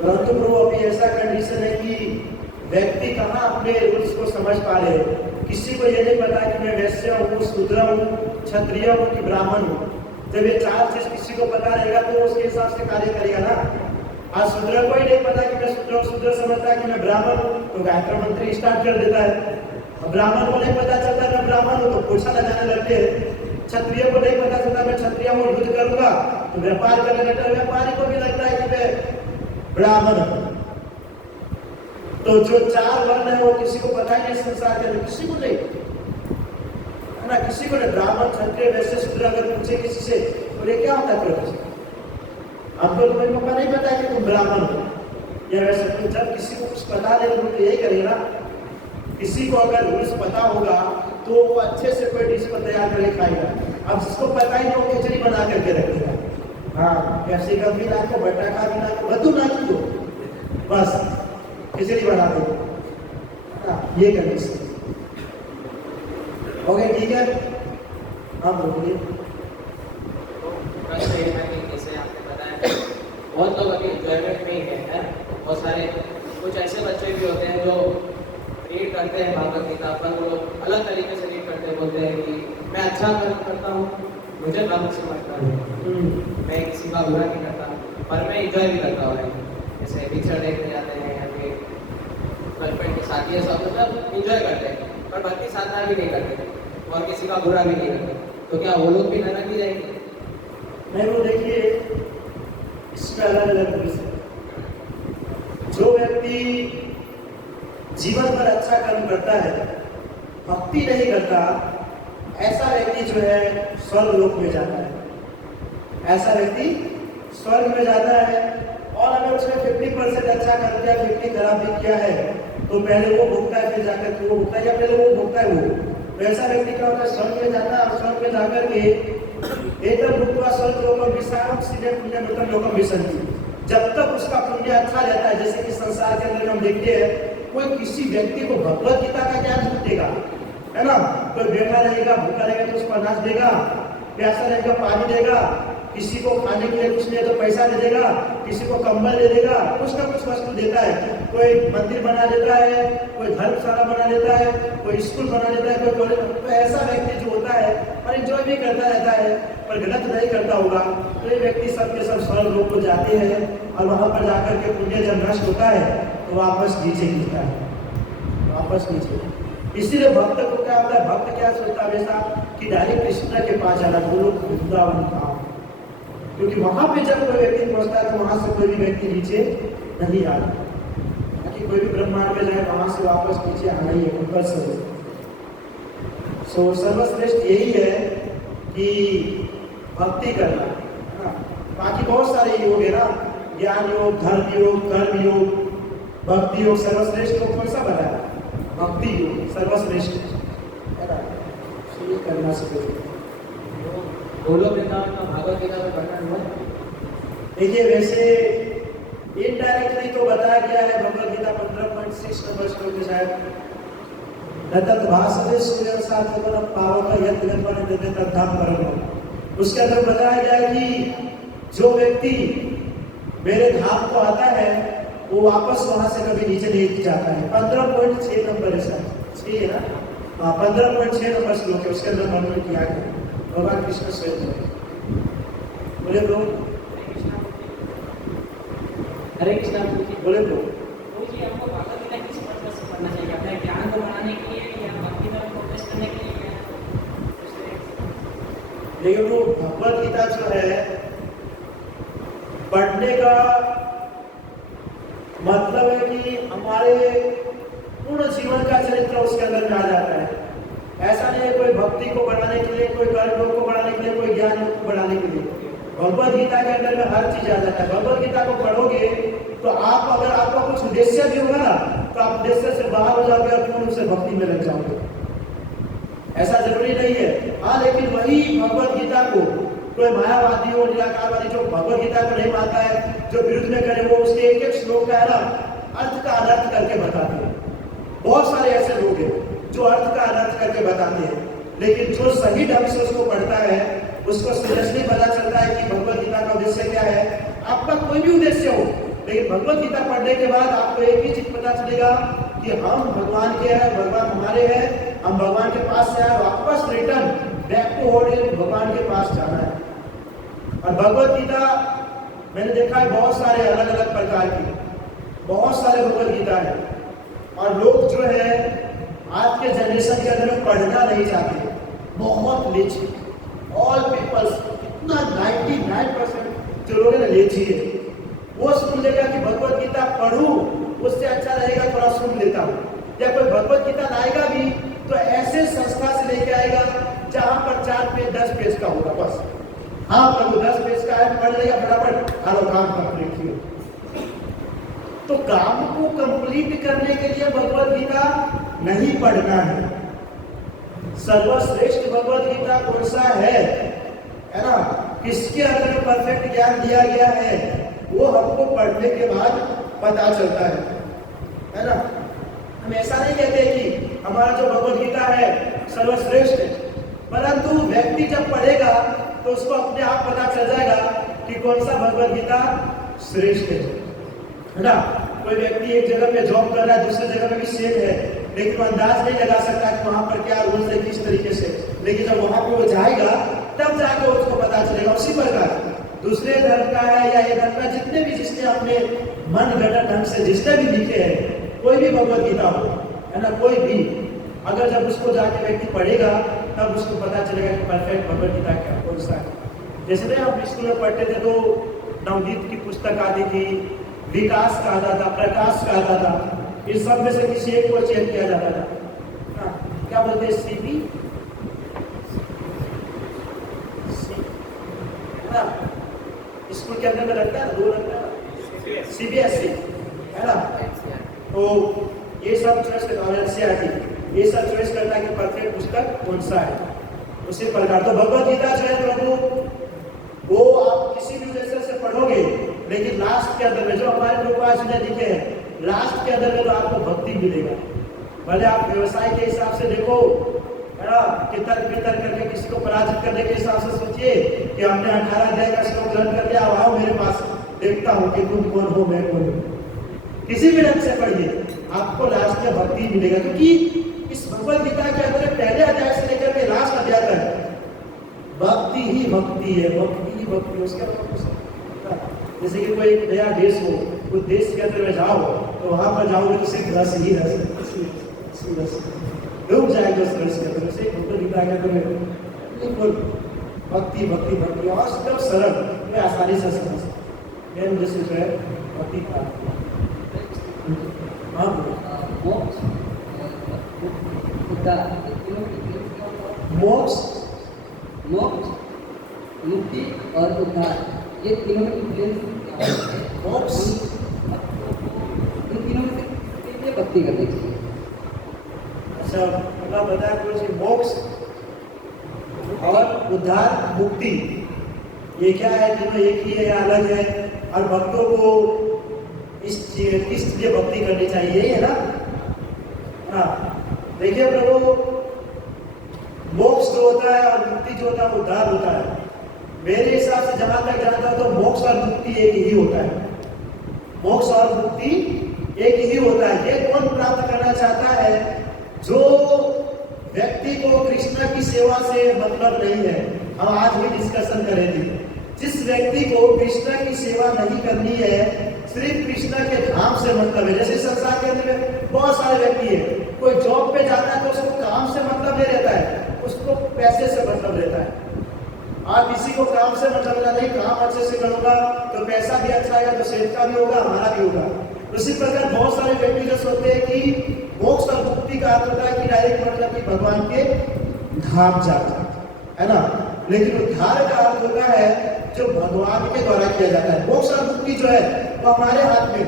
परंतु प्रभु अभी ऐसा कंडीशन है कि व्यक्ति कहाँ अपने रूल्स को समझ पा रहे। किसी को ये नहीं पता कि मैं वैश्य हूँ, शूद्र हूँ, क्षत्रिय हूँ कि ब्राह्मण हूँ। जब ये चार चीज किसी को पता रहेगा तो उसके हिसाब से कार्य करेगा ना। आज शूद्र को ही नहीं पता कि मैं शूद्र हूँ, शूद्र समझता है कि मैं ब्राह्मण हूँ तो गायत्री मंत्र स्टार्ट कर देता है। ब्राह्मण को नहीं पता चलता मैं ब्राह्मण हूँ तो पोछा लगाने लगते हैं। क्षत्रिय को नहीं पता चलता मैं क्षत्रिय हूँ, युद्ध करूंगा तो व्यापार करने लगता है। व्यापारी को भी लगता है कि मैं ब्राह्मण हूँ। तो जो चार वर्ण है वो किसी को पता ही नहीं संसार के अंदर, किसी को नहीं है ना, किसी को नहीं। ब्राह्मण, क्षत्रिय, वैश्य, शूद्र अगर पूछे किसी से तो ये क्या होता है प्रोफेसर, आपको तुम्हें मौका नहीं पता कि तुम ब्राह्मण हो या वैसे। जब किसी को कुछ पता नहीं तो यही करेगा। किसी को अगर रूल्स पता होगा तो वो अच्छे से कोई डिश को तैयार करके खाएगा। अब जिसको पता ही नहीं वो खिचड़ी बना करके रखेगा। हाँ, कैसे का भी नाको, बट्टा का भी नाको, बदू नाकी दो, बस खिचड़ी बना दो। ये कंडीशन हो गई, ठीक है। आप बोलिए। जैसे आपने बताया बहुत लोग अभी एंजॉयमेंट में ही है। बहुत सारे कुछ ऐसे बच्चे भी होते हैं जो रीड करते हैं भागवत गीता, पर वो लोग अलग तरीके से रीड करते हैं। बोलते हैं कि मैं अच्छा कर्म करता हूँ, मुझे काम समझता है, मैं किसी का बुरा नहीं करता, पर मैं इंजॉय भी करता हूँ। जैसे पिक्चर देखने जाते हैं या फिर गर्लफ्रेंड के साथ, ये सब मतलब इंजॉय करते हैं, पर बाकी साधना भी नहीं करते और किसी का बुरा भी नहीं करते। तो क्या वो लोग भी नरक ही जाएंगे? नहीं, वो देखिए इसका अलग अलग विषय। जो व्यक्ति जीवन भर अच्छा कर्म करता है, भक्ति नहीं करता, ऐसा व्यक्ति जो है स्वर्ग लोक में जाता है। ऐसा व्यक्ति स्वर्ग में जाता है। और अगर उसने 50% अच्छा कर दिया, 50 खराब भी किया है तो पहले वो भुगता है, फिर जाकर के वो भुगता है, या पहले वो भुगता है वो। तो ऐसा व्यक्ति क्या होता है, स्वर्ग में जाता है और स्वर्ग में जाकर के एकदम भुगतवा स्वर्ग लोकम विशालम सीधे पुण्य मतम लोकम विसंति। जब तक उसका पुण्य अच्छा रहता है, जैसे कि संसार के अंदर हम देखते हैं, कोई किसी व्यक्ति को भगवत गीता का ज्ञान नहीं देगा, है ना। कोई बैठा रहेगा, भूखा रहेगा तो उसको अनाज देगा, प्यासा रहेगा पानी देगा, किसी को खाने के लिए कुछ नहीं है तो पैसा दे देगा, किसी को कंबल दे देगा, कुछ ना कुछ वस्तु देता है। कोई मंदिर बना देता है, कोई धर्मशाला बना देता है, कोई स्कूल बना देता है, कोई कॉलेज। तो ऐसा व्यक्ति जो होता है और एंजॉय भी करता रहता है पर गलत नहीं करता होगा, तो ये व्यक्ति सब के सब स्वर्ग लोक को जाते हैं और वहां पर जाकर के पुण्य जब नष्ट होता है तो वापस नीचे गिरता है, वापस नीचे। इसीलिए भक्त को क्या होता है, भक्त क्या सोचता है हमेशा कि डायरेक्ट कृष्ण के पास जाना, बोलो वृंदावन का। क्योंकि वहां पे जब कोई व्यक्ति पहुंचता है तो वहां से कोई भी व्यक्ति नीचे नहीं आता। कि कोई भी ब्रह्मांड में जाए वहां से वापस नीचे आना ही है कंपल्सरी। सो सर्वश्रेष्ठ यही है कि भक्ति करना, है ना। बाकी बहुत सारे योग है ना, ज्ञान योग, धर्म योग, कर्म योग, भक्ति योग। सर्वश्रेष्ठ योग कौन सा बताया? भक्ति योग सर्वश्रेष्ठ है ना, ये करना चाहिए। गोलोक वृंदावन का भागवत गीता में वर्णन हुआ। देखिए वैसे इनडायरेक्टली तो बताया गया है भगवद गीता 15.6 नंबर श्लोक में शायद, नतत भाषते सूर्य साथ पर पावक यत गतवन देते तद्धाम परम। उसके अंदर बताया गया है कि जो व्यक्ति मेरे धाम को आता है वो वापस वहां से कभी नीचे नहीं जाता है। 15.6 नंबर है शायद, 6 है ना, हाँ 15.6 नंबर श्लोक है, उसके अंदर वर्णन किया गया भगवान कृष्ण स्वयं। बोले ब्रो, हरे कृष्णा। बोले ब्रो। जी हमको भागवत गीता किस पर्पस से पढ़ना चाहिए? अपने ज्ञान को बढ़ाने के लिए या भक्ति में फोकस करने के लिए? देखिए वो भगवत गीता जो है पढ़ने का मतलब है कि हमारे पूर्ण संपूर्ण जीवन का चरित्र उसके अंदर में आ जाता है। ऐसा नहीं है कोई भक्ति को बढ़ाने के लिए, कोई कर्म योग को बढ़ाने के लिए, कोई ज्ञान योग को बढ़ाने के लिए। भगवद गीता के अंदर में हर चीज आ जाता है। भगवद गीता को पढ़ोगे तो आप, अगर आपका कुछ उद्देश्य भी होगा ना, तो आप उद्देश्य से बाहर हो जाओगे और पूर्ण से भक्ति में लग जाओगे। ऐसा जरूरी नहीं है। हाँ, लेकिन वही भगवद गीता को कोई मायावादी हो, निराकारवादी, जो भगवद गीता को नहीं मानता है, जो विरुद्ध में करे, वो उसके एक एक श्लोक का है ना अर्थ का अनर्थ करके बताते हैं। बहुत सारे ऐसे लोग हैं जो अर्थ का अनर्थ करके बताते हैं, लेकिन जो सही ढंग से उसको पढ़ता है, उसको सीरियसली पता चलता है कि भगवद गीता का उद्देश्य क्या है। आपका कोई भी उद्देश्य हो, लेकिन भगवद गीता पढ़ने के बाद आपको एक ही चीज पता चलेगा कि हम भगवान के हैं, भगवान हमारे हैं, हम भगवान के पास से आए, वापस रिटर्न बैक टू ऑर्डिनरी भगवान के पास जाना है। और भगवद गीता मैंने देखा है बहुत सारे अलग अलग प्रकार की, बहुत सारे भगवद गीता है, और लोग जो है आज के जनरेशन के अंदर में पढ़ना नहीं चाहते, बहुत लेजी। ऑल पीपल्स, इतना 99% जो लोग हैं ना लेजी है। वो सुन लेगा कि भगवद गीता पढ़ूं, उससे अच्छा रहेगा थोड़ा सुन लेता हूँ। या कोई भगवद गीता लाएगा भी तो ऐसे संस्था से लेके आएगा जहां पर 4 पेज 10 पेज का होगा बस। हाँ प्रभु 10 पेज का है, पढ़ लेगा फटाफट, हारो काम कंप्लीट किया। तो काम को कंप्लीट करने के लिए भगवद गीता नहीं पढ़ना है। सर्वश्रेष्ठ भगवद गीता कौन सा है ना, किसके अंदर में परफेक्ट ज्ञान दिया गया है, वो हमको पढ़ने के बाद पता चलता है ना। हम ऐसा नहीं कहते कि हमारा जो भगवद गीता है सर्वश्रेष्ठ है, परंतु व्यक्ति जब पढ़ेगा तो उसको अपने आप पता चल जाएगा कि कौन सा भगवद गीता श्रेष्ठ है ना। कोई व्यक्ति एक जगह पे जॉब कर रहा है, दूसरी जगह में भी सेम है, लेकिन वो अंदाज नहीं लगा सकता कि वहां पर क्या रूल्स है, किस तरीके से। लेकिन जब वहां पे वो जाएगा तब जाके उसको पता चलेगा। उसी प्रकार दूसरे धर्म का है या ये धर्म का, जितने भी जिसने अपने मन गढ़ंत ढंग से जिसने भी लिखे हैं, कोई भी भगवद गीता हो है ना, कोई भी, अगर जब उसको जाके व्यक्ति पढ़ेगा तब उसको पता चलेगा कि परफेक्ट भगवद गीता क्या कौन सा है। जैसे ना हम स्कूल में पढ़ते थे तो नवनीत की पुस्तक आती थी, विकास का आता था, प्रकाश का आता था, इस सब में से किसी एक को चेक किया जाता था। क्या बोलते हैं, सीपी है ना, स्कूल के अंदर में लगता है, 2 लगता है, सीबीएसई है ना। तो ये सब चॉइस करता है, एनसीईआरटी ये सब चॉइस करता है कि परफेक्ट पुस्तक कौन सा है। उसी प्रकार तो भगवद गीता जो है प्रभु, वो आप किसी भी उद्देश्य से पढ़ोगे, लेकिन लास्ट के अंदर में जो हमारे प्रभुपाद ने लिखे हैं, लास्ट के अंदर में तो आपको भक्ति मिलेगा। भले आप व्यवसाय के हिसाब से देखो है ना, कि तर्क वितर्क करके किसी को पराजित करने के हिसाब से सोचिए कि हमने 18 अध्याय का श्लोक ग्रहण कर लिया, आओ मेरे पास, देखता हूँ कि तुम कौन हो मैं कौन हूँ। किसी भी ढंग से पढ़िए, आपको लास्ट में भक्ति मिलेगा, क्योंकि इस भगवद गीता के अंदर पहले अध्याय से लेकर के लास्ट अध्याय तक भक्ति ही भक्ति है, भक्ति ही भक्ति। उसके जैसे कि कोई नया देश हो, उस देश के अंदर में जाओ तो वहां पर जाओगे तो सिर्फ रस ही रस डूब जाएगा उस रस के अंदर से। भगवद गीता के अंदर बिल्कुल भक्ति भक्ति भक्ति और एकदम सरल, मैं आसानी से समझ मैं मुझे सिर्फ है भक्ति का। हाँ मोक्ष, मोक्ष, मुक्ति और उद्धार, ये तीनों की डिफरेंस। मोक्ष, इन तीनों में से कितनी भक्ति करनी चाहिए? अच्छा अगला बताया कुछ, मोक्ष और उद्धार मुक्ति ये क्या है, तीनों एक ही है या अलग है, और भक्तों को किस लिए भक्ति करनी चाहिए, यही है ना। हाँ देखिए प्रभु, मोक्ष जो होता है और मुक्ति जो होता है वो उद्धार होता है। मेरे हिसाब से जहां तक जानता हूं तो मोक्ष और मुक्ति एक ही होता है। मोक्ष और मुक्ति एक ही होता है। ये कौन प्राप्त करना चाहता है, जो व्यक्ति को कृष्ण की सेवा से मतलब नहीं है। हम आज भी डिस्कशन करेंगे, जिस व्यक्ति को कृष्ण की सेवा नहीं करनी है, सिर्फ कृष्ण के धाम से मतलब है। जैसे संसार के अंदर बहुत सारे व्यक्ति है, कोई जॉब पे जाता है तो उसको काम से मतलब नहीं रहता है, उसको पैसे से मतलब रहता है। आप किसी को काम से मतलब नहीं, काम अच्छे से करूंगा तो पैसा भी अच्छा आएगा, तो सेठ का भी होगा, हमारा भी होगा। उसी प्रकार बहुत सारे व्यक्ति जो सोचते हैं कि मोक्ष और मुक्ति का अर्थ होता है कि डायरेक्ट मतलब कि भगवान के धाम जाना, है ना। लेकिन उद्धार का अर्थ होता है जो भगवान के द्वारा किया जाता है। मोक्ष और मुक्ति जो है वो हमारे हाथ में।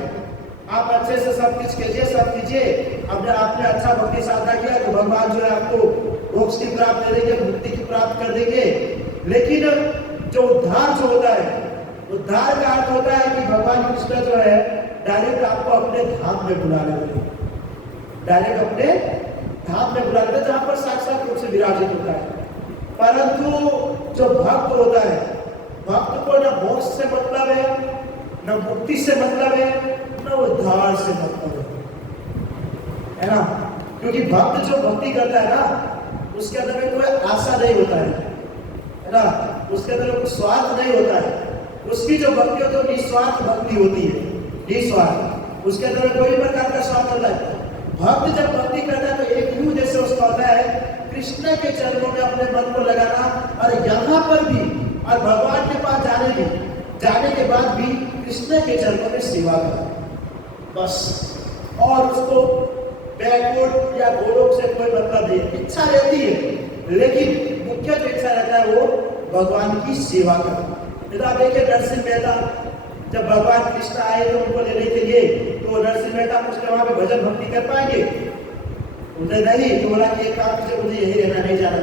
आप अच्छे से सब कुछ कीजिए, सब कीजिए, अपने आपने अच्छा भक्ति साधना किया तो भगवान जो है आपको मोक्ष की प्राप्त कर देंगे, मुक्ति की प्राप्त कर देंगे। लेकिन जो उद्धार जो होता है, उद्धार का अर्थ होता है कि भगवान कृष्ण जो है डायरेक्ट आपको अपने धाम में बुला लेते हैं, डायरेक्ट अपने धाम में बुला लेते हैं जहां पर साक्षात रूप से विराजित होता है। परंतु जो भक्त होता है, भक्त को न मोक्ष से मतलब है, न मुक्ति से मतलब है, न उद्धार से मतलब है ना। क्योंकि भक्त जो भक्ति करता है ना, उसके अंदर में कोई आशा नहीं होता है ना, उसके अंदर कोई स्वार्थ नहीं होता है। उसकी जो भक्ति होती है निस्वार्थ भक्ति होती है, निस्वार्थ, उसके अंदर में कोई प्रकार का स्वार्थ होता है। भक्त जब भक्ति करता है तो एक यूं जैसे उसका होता है कृष्ण के चरणों में अपने मन को लगाना, और यहाँ पर भी और भगवान के पास जाने के बाद भी कृष्ण के चरणों में सेवा करना, बस। और उसको बैकवर्ड या गोलोक से कोई मतलब नहीं। इच्छा रहती है लेकिन मुख्य जो इच्छा रहता है वो भगवान की सेवा करना। आप देखिए नरसिंह मेहता, जब भगवान कृष्ण आए थे उनको लेने के लिए, तो नरसिंह मेहता पूछते वहां पे भजन भक्ति कर पाएंगे? बोले नहीं। तो बोला कि एक काम कीजिए, मुझे यही रहना, नहीं जाना,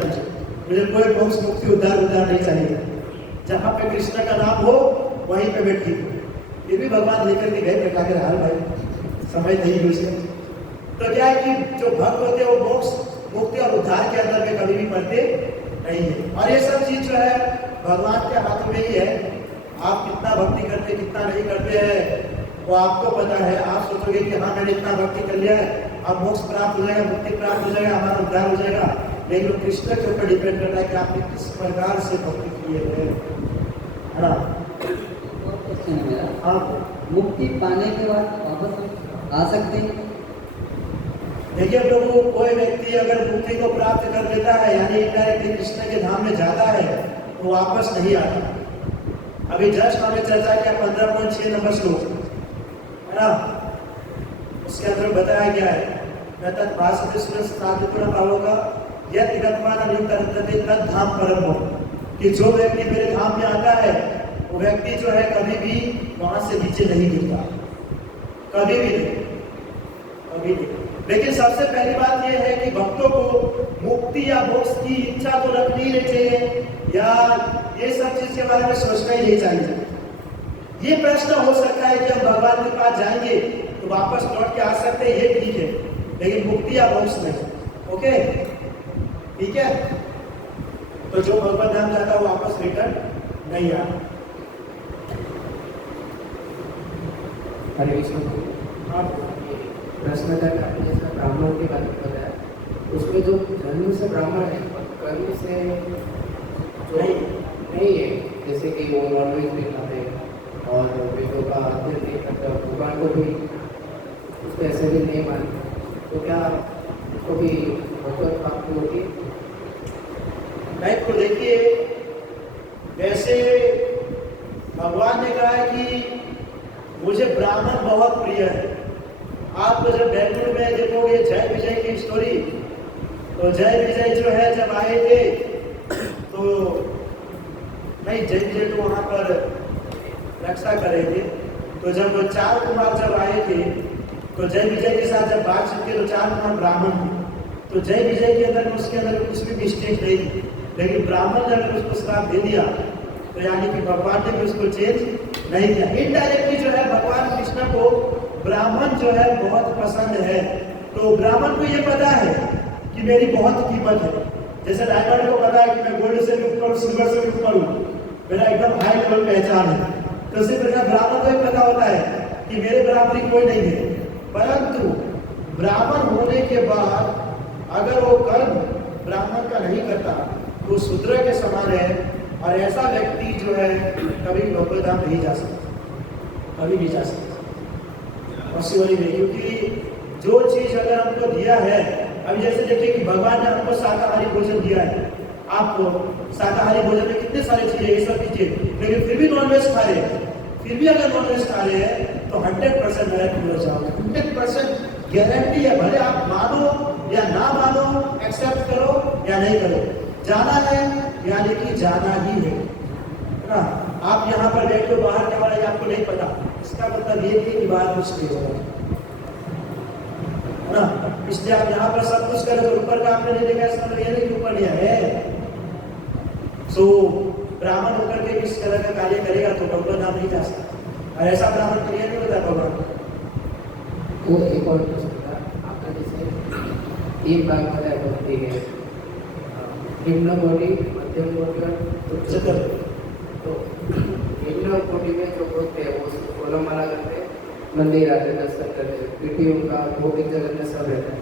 मुझे कोई मोक्ष मुक्ति उद्धार नहीं चाहिए, जहां पे कृष्ण का नाम हो वहीं पे बैठी। ये भी भगवान लेकर के गए, बैठा कर हाल भाई समय नहीं हुई से। तो क्या है कि जो भक्त होते हैं वो मोक्ष मुक्ति और उद्धार के अंदर में कभी भी पड़ते नहीं है। और ये सब चीज जो है भगवान के हाथों में ही है। आप कितना भक्ति करते कितना नहीं करते हैं वो आपको पता है। आप सोचोगे कि हाँ मैंने इतना भक्ति कर लिया है, अब मोक्ष प्राप्त हो जाएगा, मुक्ति प्राप्त हो जाएगा, हमारा उद्धार हो जाएगा। लेकिन कृष्ण के ऊपर डिपेंड करता है कि आपने किस प्रकार से भक्ति किए हैं, है ना। क्वेश्चन है मेरा, हाँ, मुक्ति पाने के बाद वापस आ सकते हैं? देखिए प्रभु, कोई व्यक्ति अगर मुक्ति को प्राप्त कर लेता है यानी डायरेक्टली कृष्ण के धाम में जाता है तो वापस नहीं आता। अभी जस्ट हमने चर्चा किया 15.6 नंबर श्लोक, है ना। उसके अंदर बताया गया है न तत् धाम परम हो, कि जो व्यक्ति मेरे धाम में आता है वो व्यक्ति जो है कभी भी वहां से नीचे नहीं गिरता, कभी भी नहीं, कभी नहीं। लेकिन सबसे पहली बात यह है कि भक्तों को मुक्ति या मोक्ष की इच्छा तो रखनी ही नहीं चाहिए, या ये सब चीज के बारे में सोचना ही नहीं चाहिए। ये प्रश्न हो सकता है कि हम भगवान के पास जाएंगे तो वापस लौट के आ सकते हैं, ये ठीक है, लेकिन मुक्ति या मोक्ष नहीं। ओके, ठीक है। तो जो भगवान धाम जाता है वो वापस रिटर्न नहीं आता। हरे कृष्ण। प्रश्न था कि आपने जैसा ब्राह्मण के बारे में बताया, उसमें जो जन्म से ब्राह्मण है कर्म से जो नहीं है, जैसे कि वो नॉनवेज भी खाते हैं और वेदों का अध्ययन नहीं करते, भगवान को भी उसको ऐसे भी नहीं मानते, तो क्या उसको भी भगवत प्राप्ति होती है? नहीं, तो देखिए वैसे भगवान ने कहा है कि मुझे ब्राह्मण बहुत प्रिय है। आप तो जब बेंगलुरु में देखोगे जय विजय की स्टोरी, तो जय विजय जो है जब आए थे तो नहीं, जय विजय तो वहां पर रक्षा कर रहे थे। तो जब वो 4 कुमार जब आए थे तो जय विजय के साथ जब बातचीत की तो 4 कुमार ब्राह्मण थे। तो जय विजय के अंदर उसके अंदर कुछ भी मिस्टेक नहीं थी, लेकिन ब्राह्मण ने अगर उसको श्राप दे दिया तो यानी कि भगवान ने भी उसको चेंज नहीं किया। इनडायरेक्टली जो है भगवान कृष्ण को ब्राह्मण जो है बहुत पसंद है। तो ब्राह्मण को ये पता है कि मेरी बहुत कीमत है। जैसे डायमंड को पता है कि मैं गोल्ड से भी ऊपर, सिल्वर से भी ऊपर हूँ, मेरा एकदम हाई लेवल पहचान है। तो इसी प्रकार ब्राह्मण को भी पता होता है कि मेरे बराबरी कोई नहीं है। परंतु ब्राह्मण होने के बाद अगर वो कर्म ब्राह्मण का नहीं करता तो शूद्र के समान है, और ऐसा व्यक्ति जो है कभी भगवत धाम नहीं जा सकता, कभी नहीं जा सकता, पॉसिबल ही नहीं। क्योंकि जो चीज अगर हमको दिया है, अभी जैसे देखिए कि भगवान ने हमको शाकाहारी भोजन दिया है, आपको शाकाहारी भोजन में कितने सारे चीजें ये सब चीजें, लेकिन फिर भी नॉनवेज खा रहे हैं, फिर भी अगर नॉनवेज खा रहे हैं तो 100% नरक में हो जाओगे। 100% गारंटी है, भले आप मानो या ना मानो, एक्सेप्ट करो या नहीं करो, जाना है यानी कि जाना ही है ना। आप यहाँ पर बैठे हो, बाहर क्या हो रहा है आपको नहीं पता, इसका मतलब ये नहीं कि बाहर कुछ नहीं हो रहा है ना। इसलिए आप यहाँ पर सब कुछ करो, तो ऊपर का आपने नहीं देखा, इसका मतलब ये नहीं कि ऊपर नहीं है। सो ब्राह्मण होकर के किस तरह का कार्य करेगा तो भगवान नाम नहीं जा सकता, और ऐसा ब्राह्मण क्लियर नहीं होता भगवान। वो एक और प्रश्न था आपका, जैसे 3 भाग बताया भक्ति है, निम्न कोटि, मध्यम कोटि और उच्चतर। तो निम्न कोटि में जो बोलते हैं वो फूलमाला करते हैं, मंदिर आते दर्शन करते हैं, पीटी उनका भौतिक जगत में सब रहता है।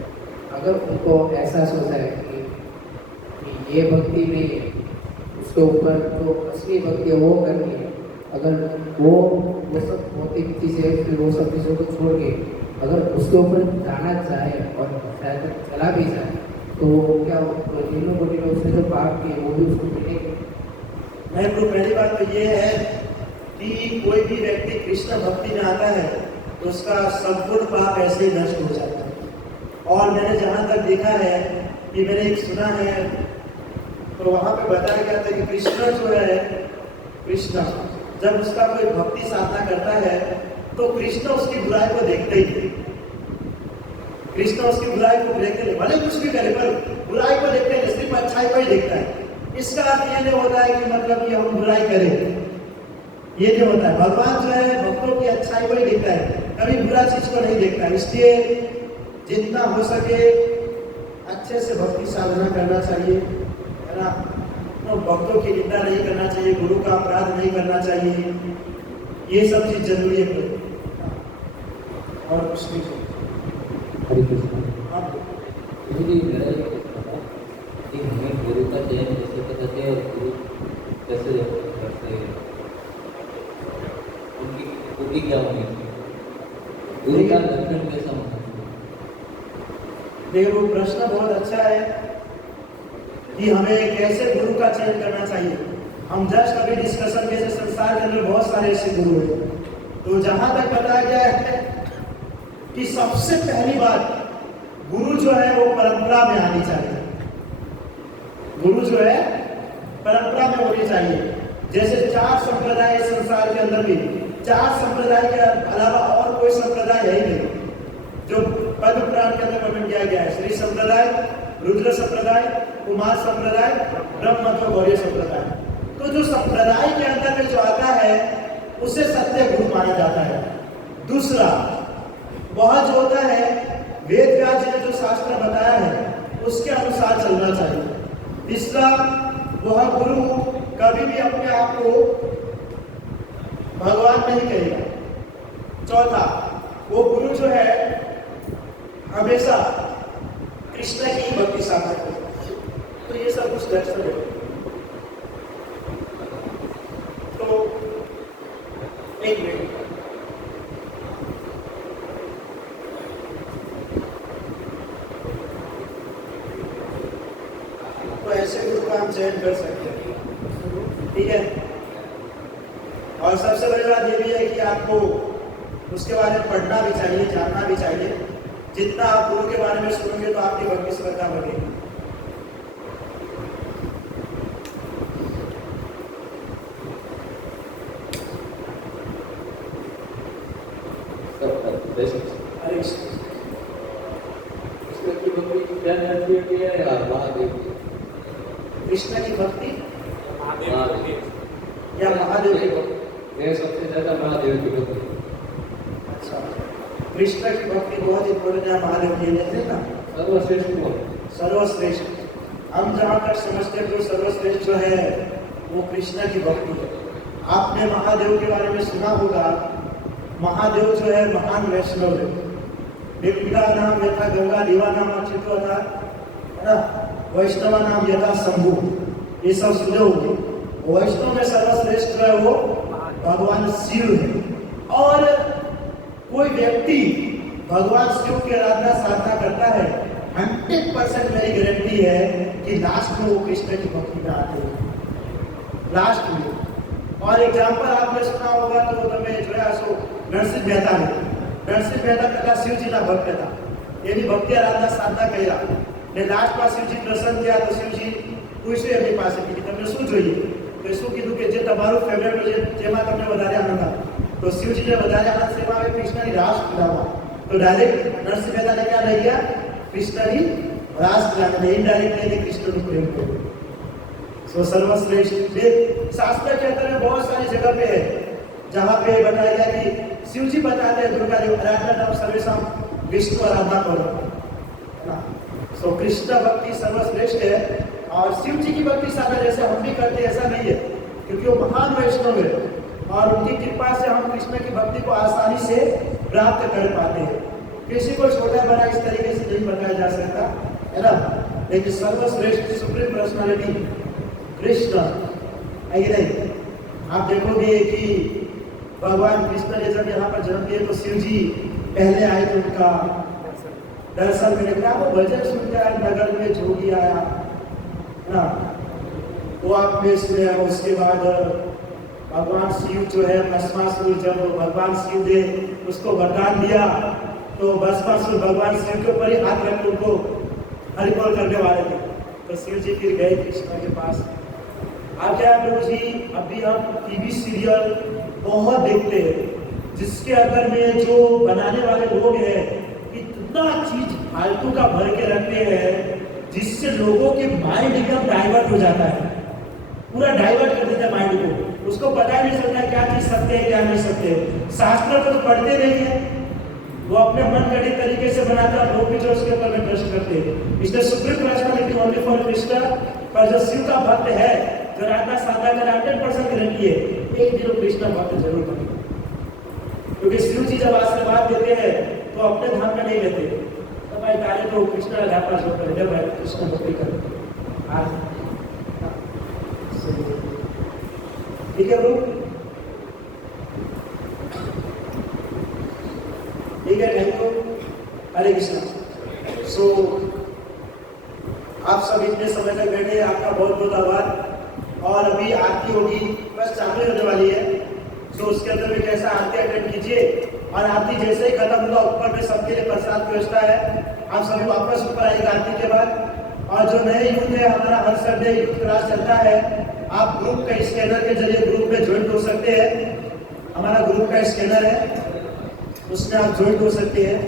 अगर उनको एहसास होता है कि ये भक्ति नहीं है, उसके ऊपर जो असली भक्ति है वो करनी है, अगर वो सब भौतिक चीज़ें फिर वो सब चीज़ों को छोड़ के अगर उसके ऊपर जाना चाहे और शायद चला भी जाए, तो क्या निम्न कोटि में उसने जो पाप किए वो भी उसको मिलेंगे? मैं तो पहली बात तो ये है कि कोई भी व्यक्ति कृष्ण भक्ति में आता है तो उसका संपूर्ण पाप ऐसे ही नष्ट हो जाता है। और मैंने जहाँ तक देखा है कि मैंने एक सुना है, तो वहाँ पे बताया गया था कि कृष्ण जो है, कृष्ण जब उसका कोई भक्ति साधना करता है तो कृष्ण उसकी बुराई को देखते ही नहीं। कृष्ण उसकी बुराई को देखते नहीं, भले कुछ भी करे पर बुराई को देखते नहीं, सिर्फ अच्छाई को ही देखता है। इसका अर्थ ये नहीं होता है कि मतलब कि हम बुराई करें, ये नहीं होता है। भगवान जो है भक्तों की अच्छाई को ही देखता है, कभी बुरा चीज को नहीं देखता है। इसलिए जितना हो सके अच्छे से भक्ति साधना करना चाहिए, है ना। तो भक्तों की निंदा नहीं करना चाहिए, गुरु का अपराध नहीं करना चाहिए, ये सब चीज जरूरी है। और कुछ नहीं चाहिए। हरे कृष्ण। आप गुरु जी, मेरा ये प्रश्न था कि हमें गुरु का चयन कैसे पता चले और गुरु कैसे करते हैं, उनकी खूबी क्या होनी चाहिए, गुरु का लक्षण कैसा होना चाहिए? देखो, प्रश्न बहुत अच्छा है कि हमें कैसे गुरु का चयन करना चाहिए। हम जस्ट अभी डिस्कशन में से संसार के अंदर बहुत सारे ऐसे गुरु हैं, तो जहां तक बताया गया है कि सबसे पहली बात, गुरु जो है वो परंपरा में आनी चाहिए। गुरु जो है परंपरा में होनी चाहिए। जैसे 4 संप्रदाय इस संसार के अंदर भी, 4 संप्रदाय के अलावा और कोई संप्रदाय है ही नहीं जो पद्म पुराण के अंदर वर्णन किया गया है। श्री संप्रदाय, रुद्र संप्रदाय, कुमार संप्रदाय, ब्रह्म और गौरी संप्रदाय। तो जो संप्रदाय के अंदर में जो आता है उसे सत्य गुरु माना जाता है। दूसरा, वह जो होता है वेद व्यास जी ने जो शास्त्र बताया है उसके अनुसार चलना चाहिए। तीसरा, वह गुरु कभी भी अपने आप को भगवान नहीं कहेगा। चौथा, वो गुरु जो है हमेशा कृष्ण की भक्ति साधना करेगा। तो ये सब कुछ दर्शन है। तो एक मिनट, तो ऐसे गुरु का हम चयन कर सकते हैं, ठीक है। और सबसे बड़ी बात ये भी है कि आपको उसके बारे में पढ़ना भी चाहिए, जानना भी चाहिए। जितना आप गुरु के बारे में सुनोगे तो आपकी भक्ति श्रद्धा बढ़ेगी। हरे कृष्ण। कृष्ण की भक्ति क्या जाती है या महादेव की? कृष्ण की भक्ति महादेव या महादेव की भक्ति? मैं सबसे ज्यादा महादेव की भक्ति। अच्छा, कृष्ण की भक्ति बहुत इंपॉर्टेंट है, महादेव की लेते हैं ना, सर्वश्रेष्ठ कौन? सर्वश्रेष्ठ। हम जहाँ तक समझते हैं तो सर्वश्रेष्ठ जो है वो कृष्ण की भक्ति है। आपने महादेव के बारे में सुना होगा, महादेव जो है महान वैष्णव है। व्यक्तिका नाम यथा गंगा, देवा नाम अच्युत था, है ना, वैष्णव नाम यथा शंभु, ये सब सुने होंगे। वैष्णव में सर्वश्रेष्ठ जो है वो भगवान शिव है। और कोई व्यक्ति भगवान शिव की आराधना साधना करता है, 100% मेरी गारंटी है कि लास्ट में वो कृष्ण की भक्ति में आते हैं, लास्ट में। और एग्जाम्पल आपने सुना होगा तो તમે જોયા છો નરસિંહ મહેતા નરસિંહ મહેતા પેલા શિવજીના ભક્ત હતા. એની ભક્તિ આરાધના સાધના કર્યા ને લાસ્ટમાં શિવજી પ્રસન્ન થયા તો શિવજી પૂછ્યું એમની પાસે કે તમને શું જોઈએ? તો શું કીધું કે જે તમારું ફેવરેટ હોય જેમાં તમને વધારે આનંદ આવે. તો શિવજીને વધારે આનંદ સેવા આવે કૃષ્ણની રાસ ક્રીડામાં. તો ડાયરેક્ટ નરસિંહ મહેતાને ક્યાં લઈ ગયા? કૃષ્ણની रास क्रीड़ा इनडायरेक्टली ने कृष्ण को प्रेम करो. सो सर्वश्रेष्ठ शास्त्र के अंदर में बहुत सारी जगह पे है जहाँ पे बताया गया कि शिव जी बताते हैं दुर्गा देव आराधना नाम सर्वेशम विष्णु आराधना करो. सो कृष्ण भक्ति सर्वश्रेष्ठ है और शिव जी की भक्ति साधना जैसे हम भी करते हैं ऐसा नहीं है क्योंकि वो महान वैष्णव है और उनकी कृपा से हम कृष्ण की भक्ति को आसानी से प्राप्त कर पाते हैं. किसी को छोटा बड़ा इस तरीके से नहीं बताया जा सकता है ना. लेकिन सर्वश्रेष्ठ सुप्रीम पर्सनालिटी कृष्ण है कि नहीं. आप देखोगे कि भगवान कृष्ण ने जब यहाँ पर जन्म लिया तो शिव जी पहले आए तो उनका दर्शन मिले. क्या वो भजन सुनकर नगर में जोगी आया ना, वो आपने सुना. उसके बाद भगवान शिव जो है भस्मासुर, जब भगवान शिव ने उसको वरदान दिया तो भस्मासुर भगवान शिव के ऊपर ही हाथ रख उनको हरिबोल करने वाले थे. तो शिव जी फिर गए कृष्ण के पास. आप क्या प्रभु जी, अभी हम टीवी सीरियल बहुत देखते हैं जिसके अंदर में जो बनाने वाले लोग हैं इतना चीज फालतू का भर के रखते हैं जिससे लोगों के माइंड एकदम डाइवर्ट हो जाता है. पूरा डाइवर्ट कर देता है माइंड को. उसको पता ही नहीं चलता क्या चीज सत्य है क्या नहीं सत्य है. शास्त्र को तो पढ़ते नहीं है, वो अपने मन गढ़े तरीके से बनाता है. लोग भी जो उसके ऊपर में ट्रस्ट करते हैं. इसलिए supreme personality only for Krishna. पर जो शिव का भक्त है जो आराधना साधना कर 100% गारंटी है एक दिन कृष्ण भक्त जरूर बनेगा. क्योंकि शिव जी जब आशीर्वाद देते हैं तो अपने धाम में नहीं लेते. तो भाई तारे तो कृष्ण का घाटा जो करे भाई कृष्ण भक्ति करे. ठीक है लोग, ठीक है. Thank you. Hare Krishna. So आप सब इतने समय तक बैठे, आपका बहुत बहुत आभार. और अभी आरती होगी, बस चालू होने वाली है. तो उसके अंदर में कैसा आरती अटेंड कीजिए और आरती जैसे ही खत्म होगा ऊपर में सबके लिए प्रसाद व्यवस्था है. आप सभी वापस ऊपर आएगा आरती के बाद. और जो नए यूथ है हमारा हर संडे यूथ क्लास चलता है. आप ग्रुप का स्कैनर के जरिए ग्रुप में ज्वाइन हो सकते हैं. हमारा ग्रुप का स्कैनर है, उसमें आप ज्वाइन हो सकते हैं.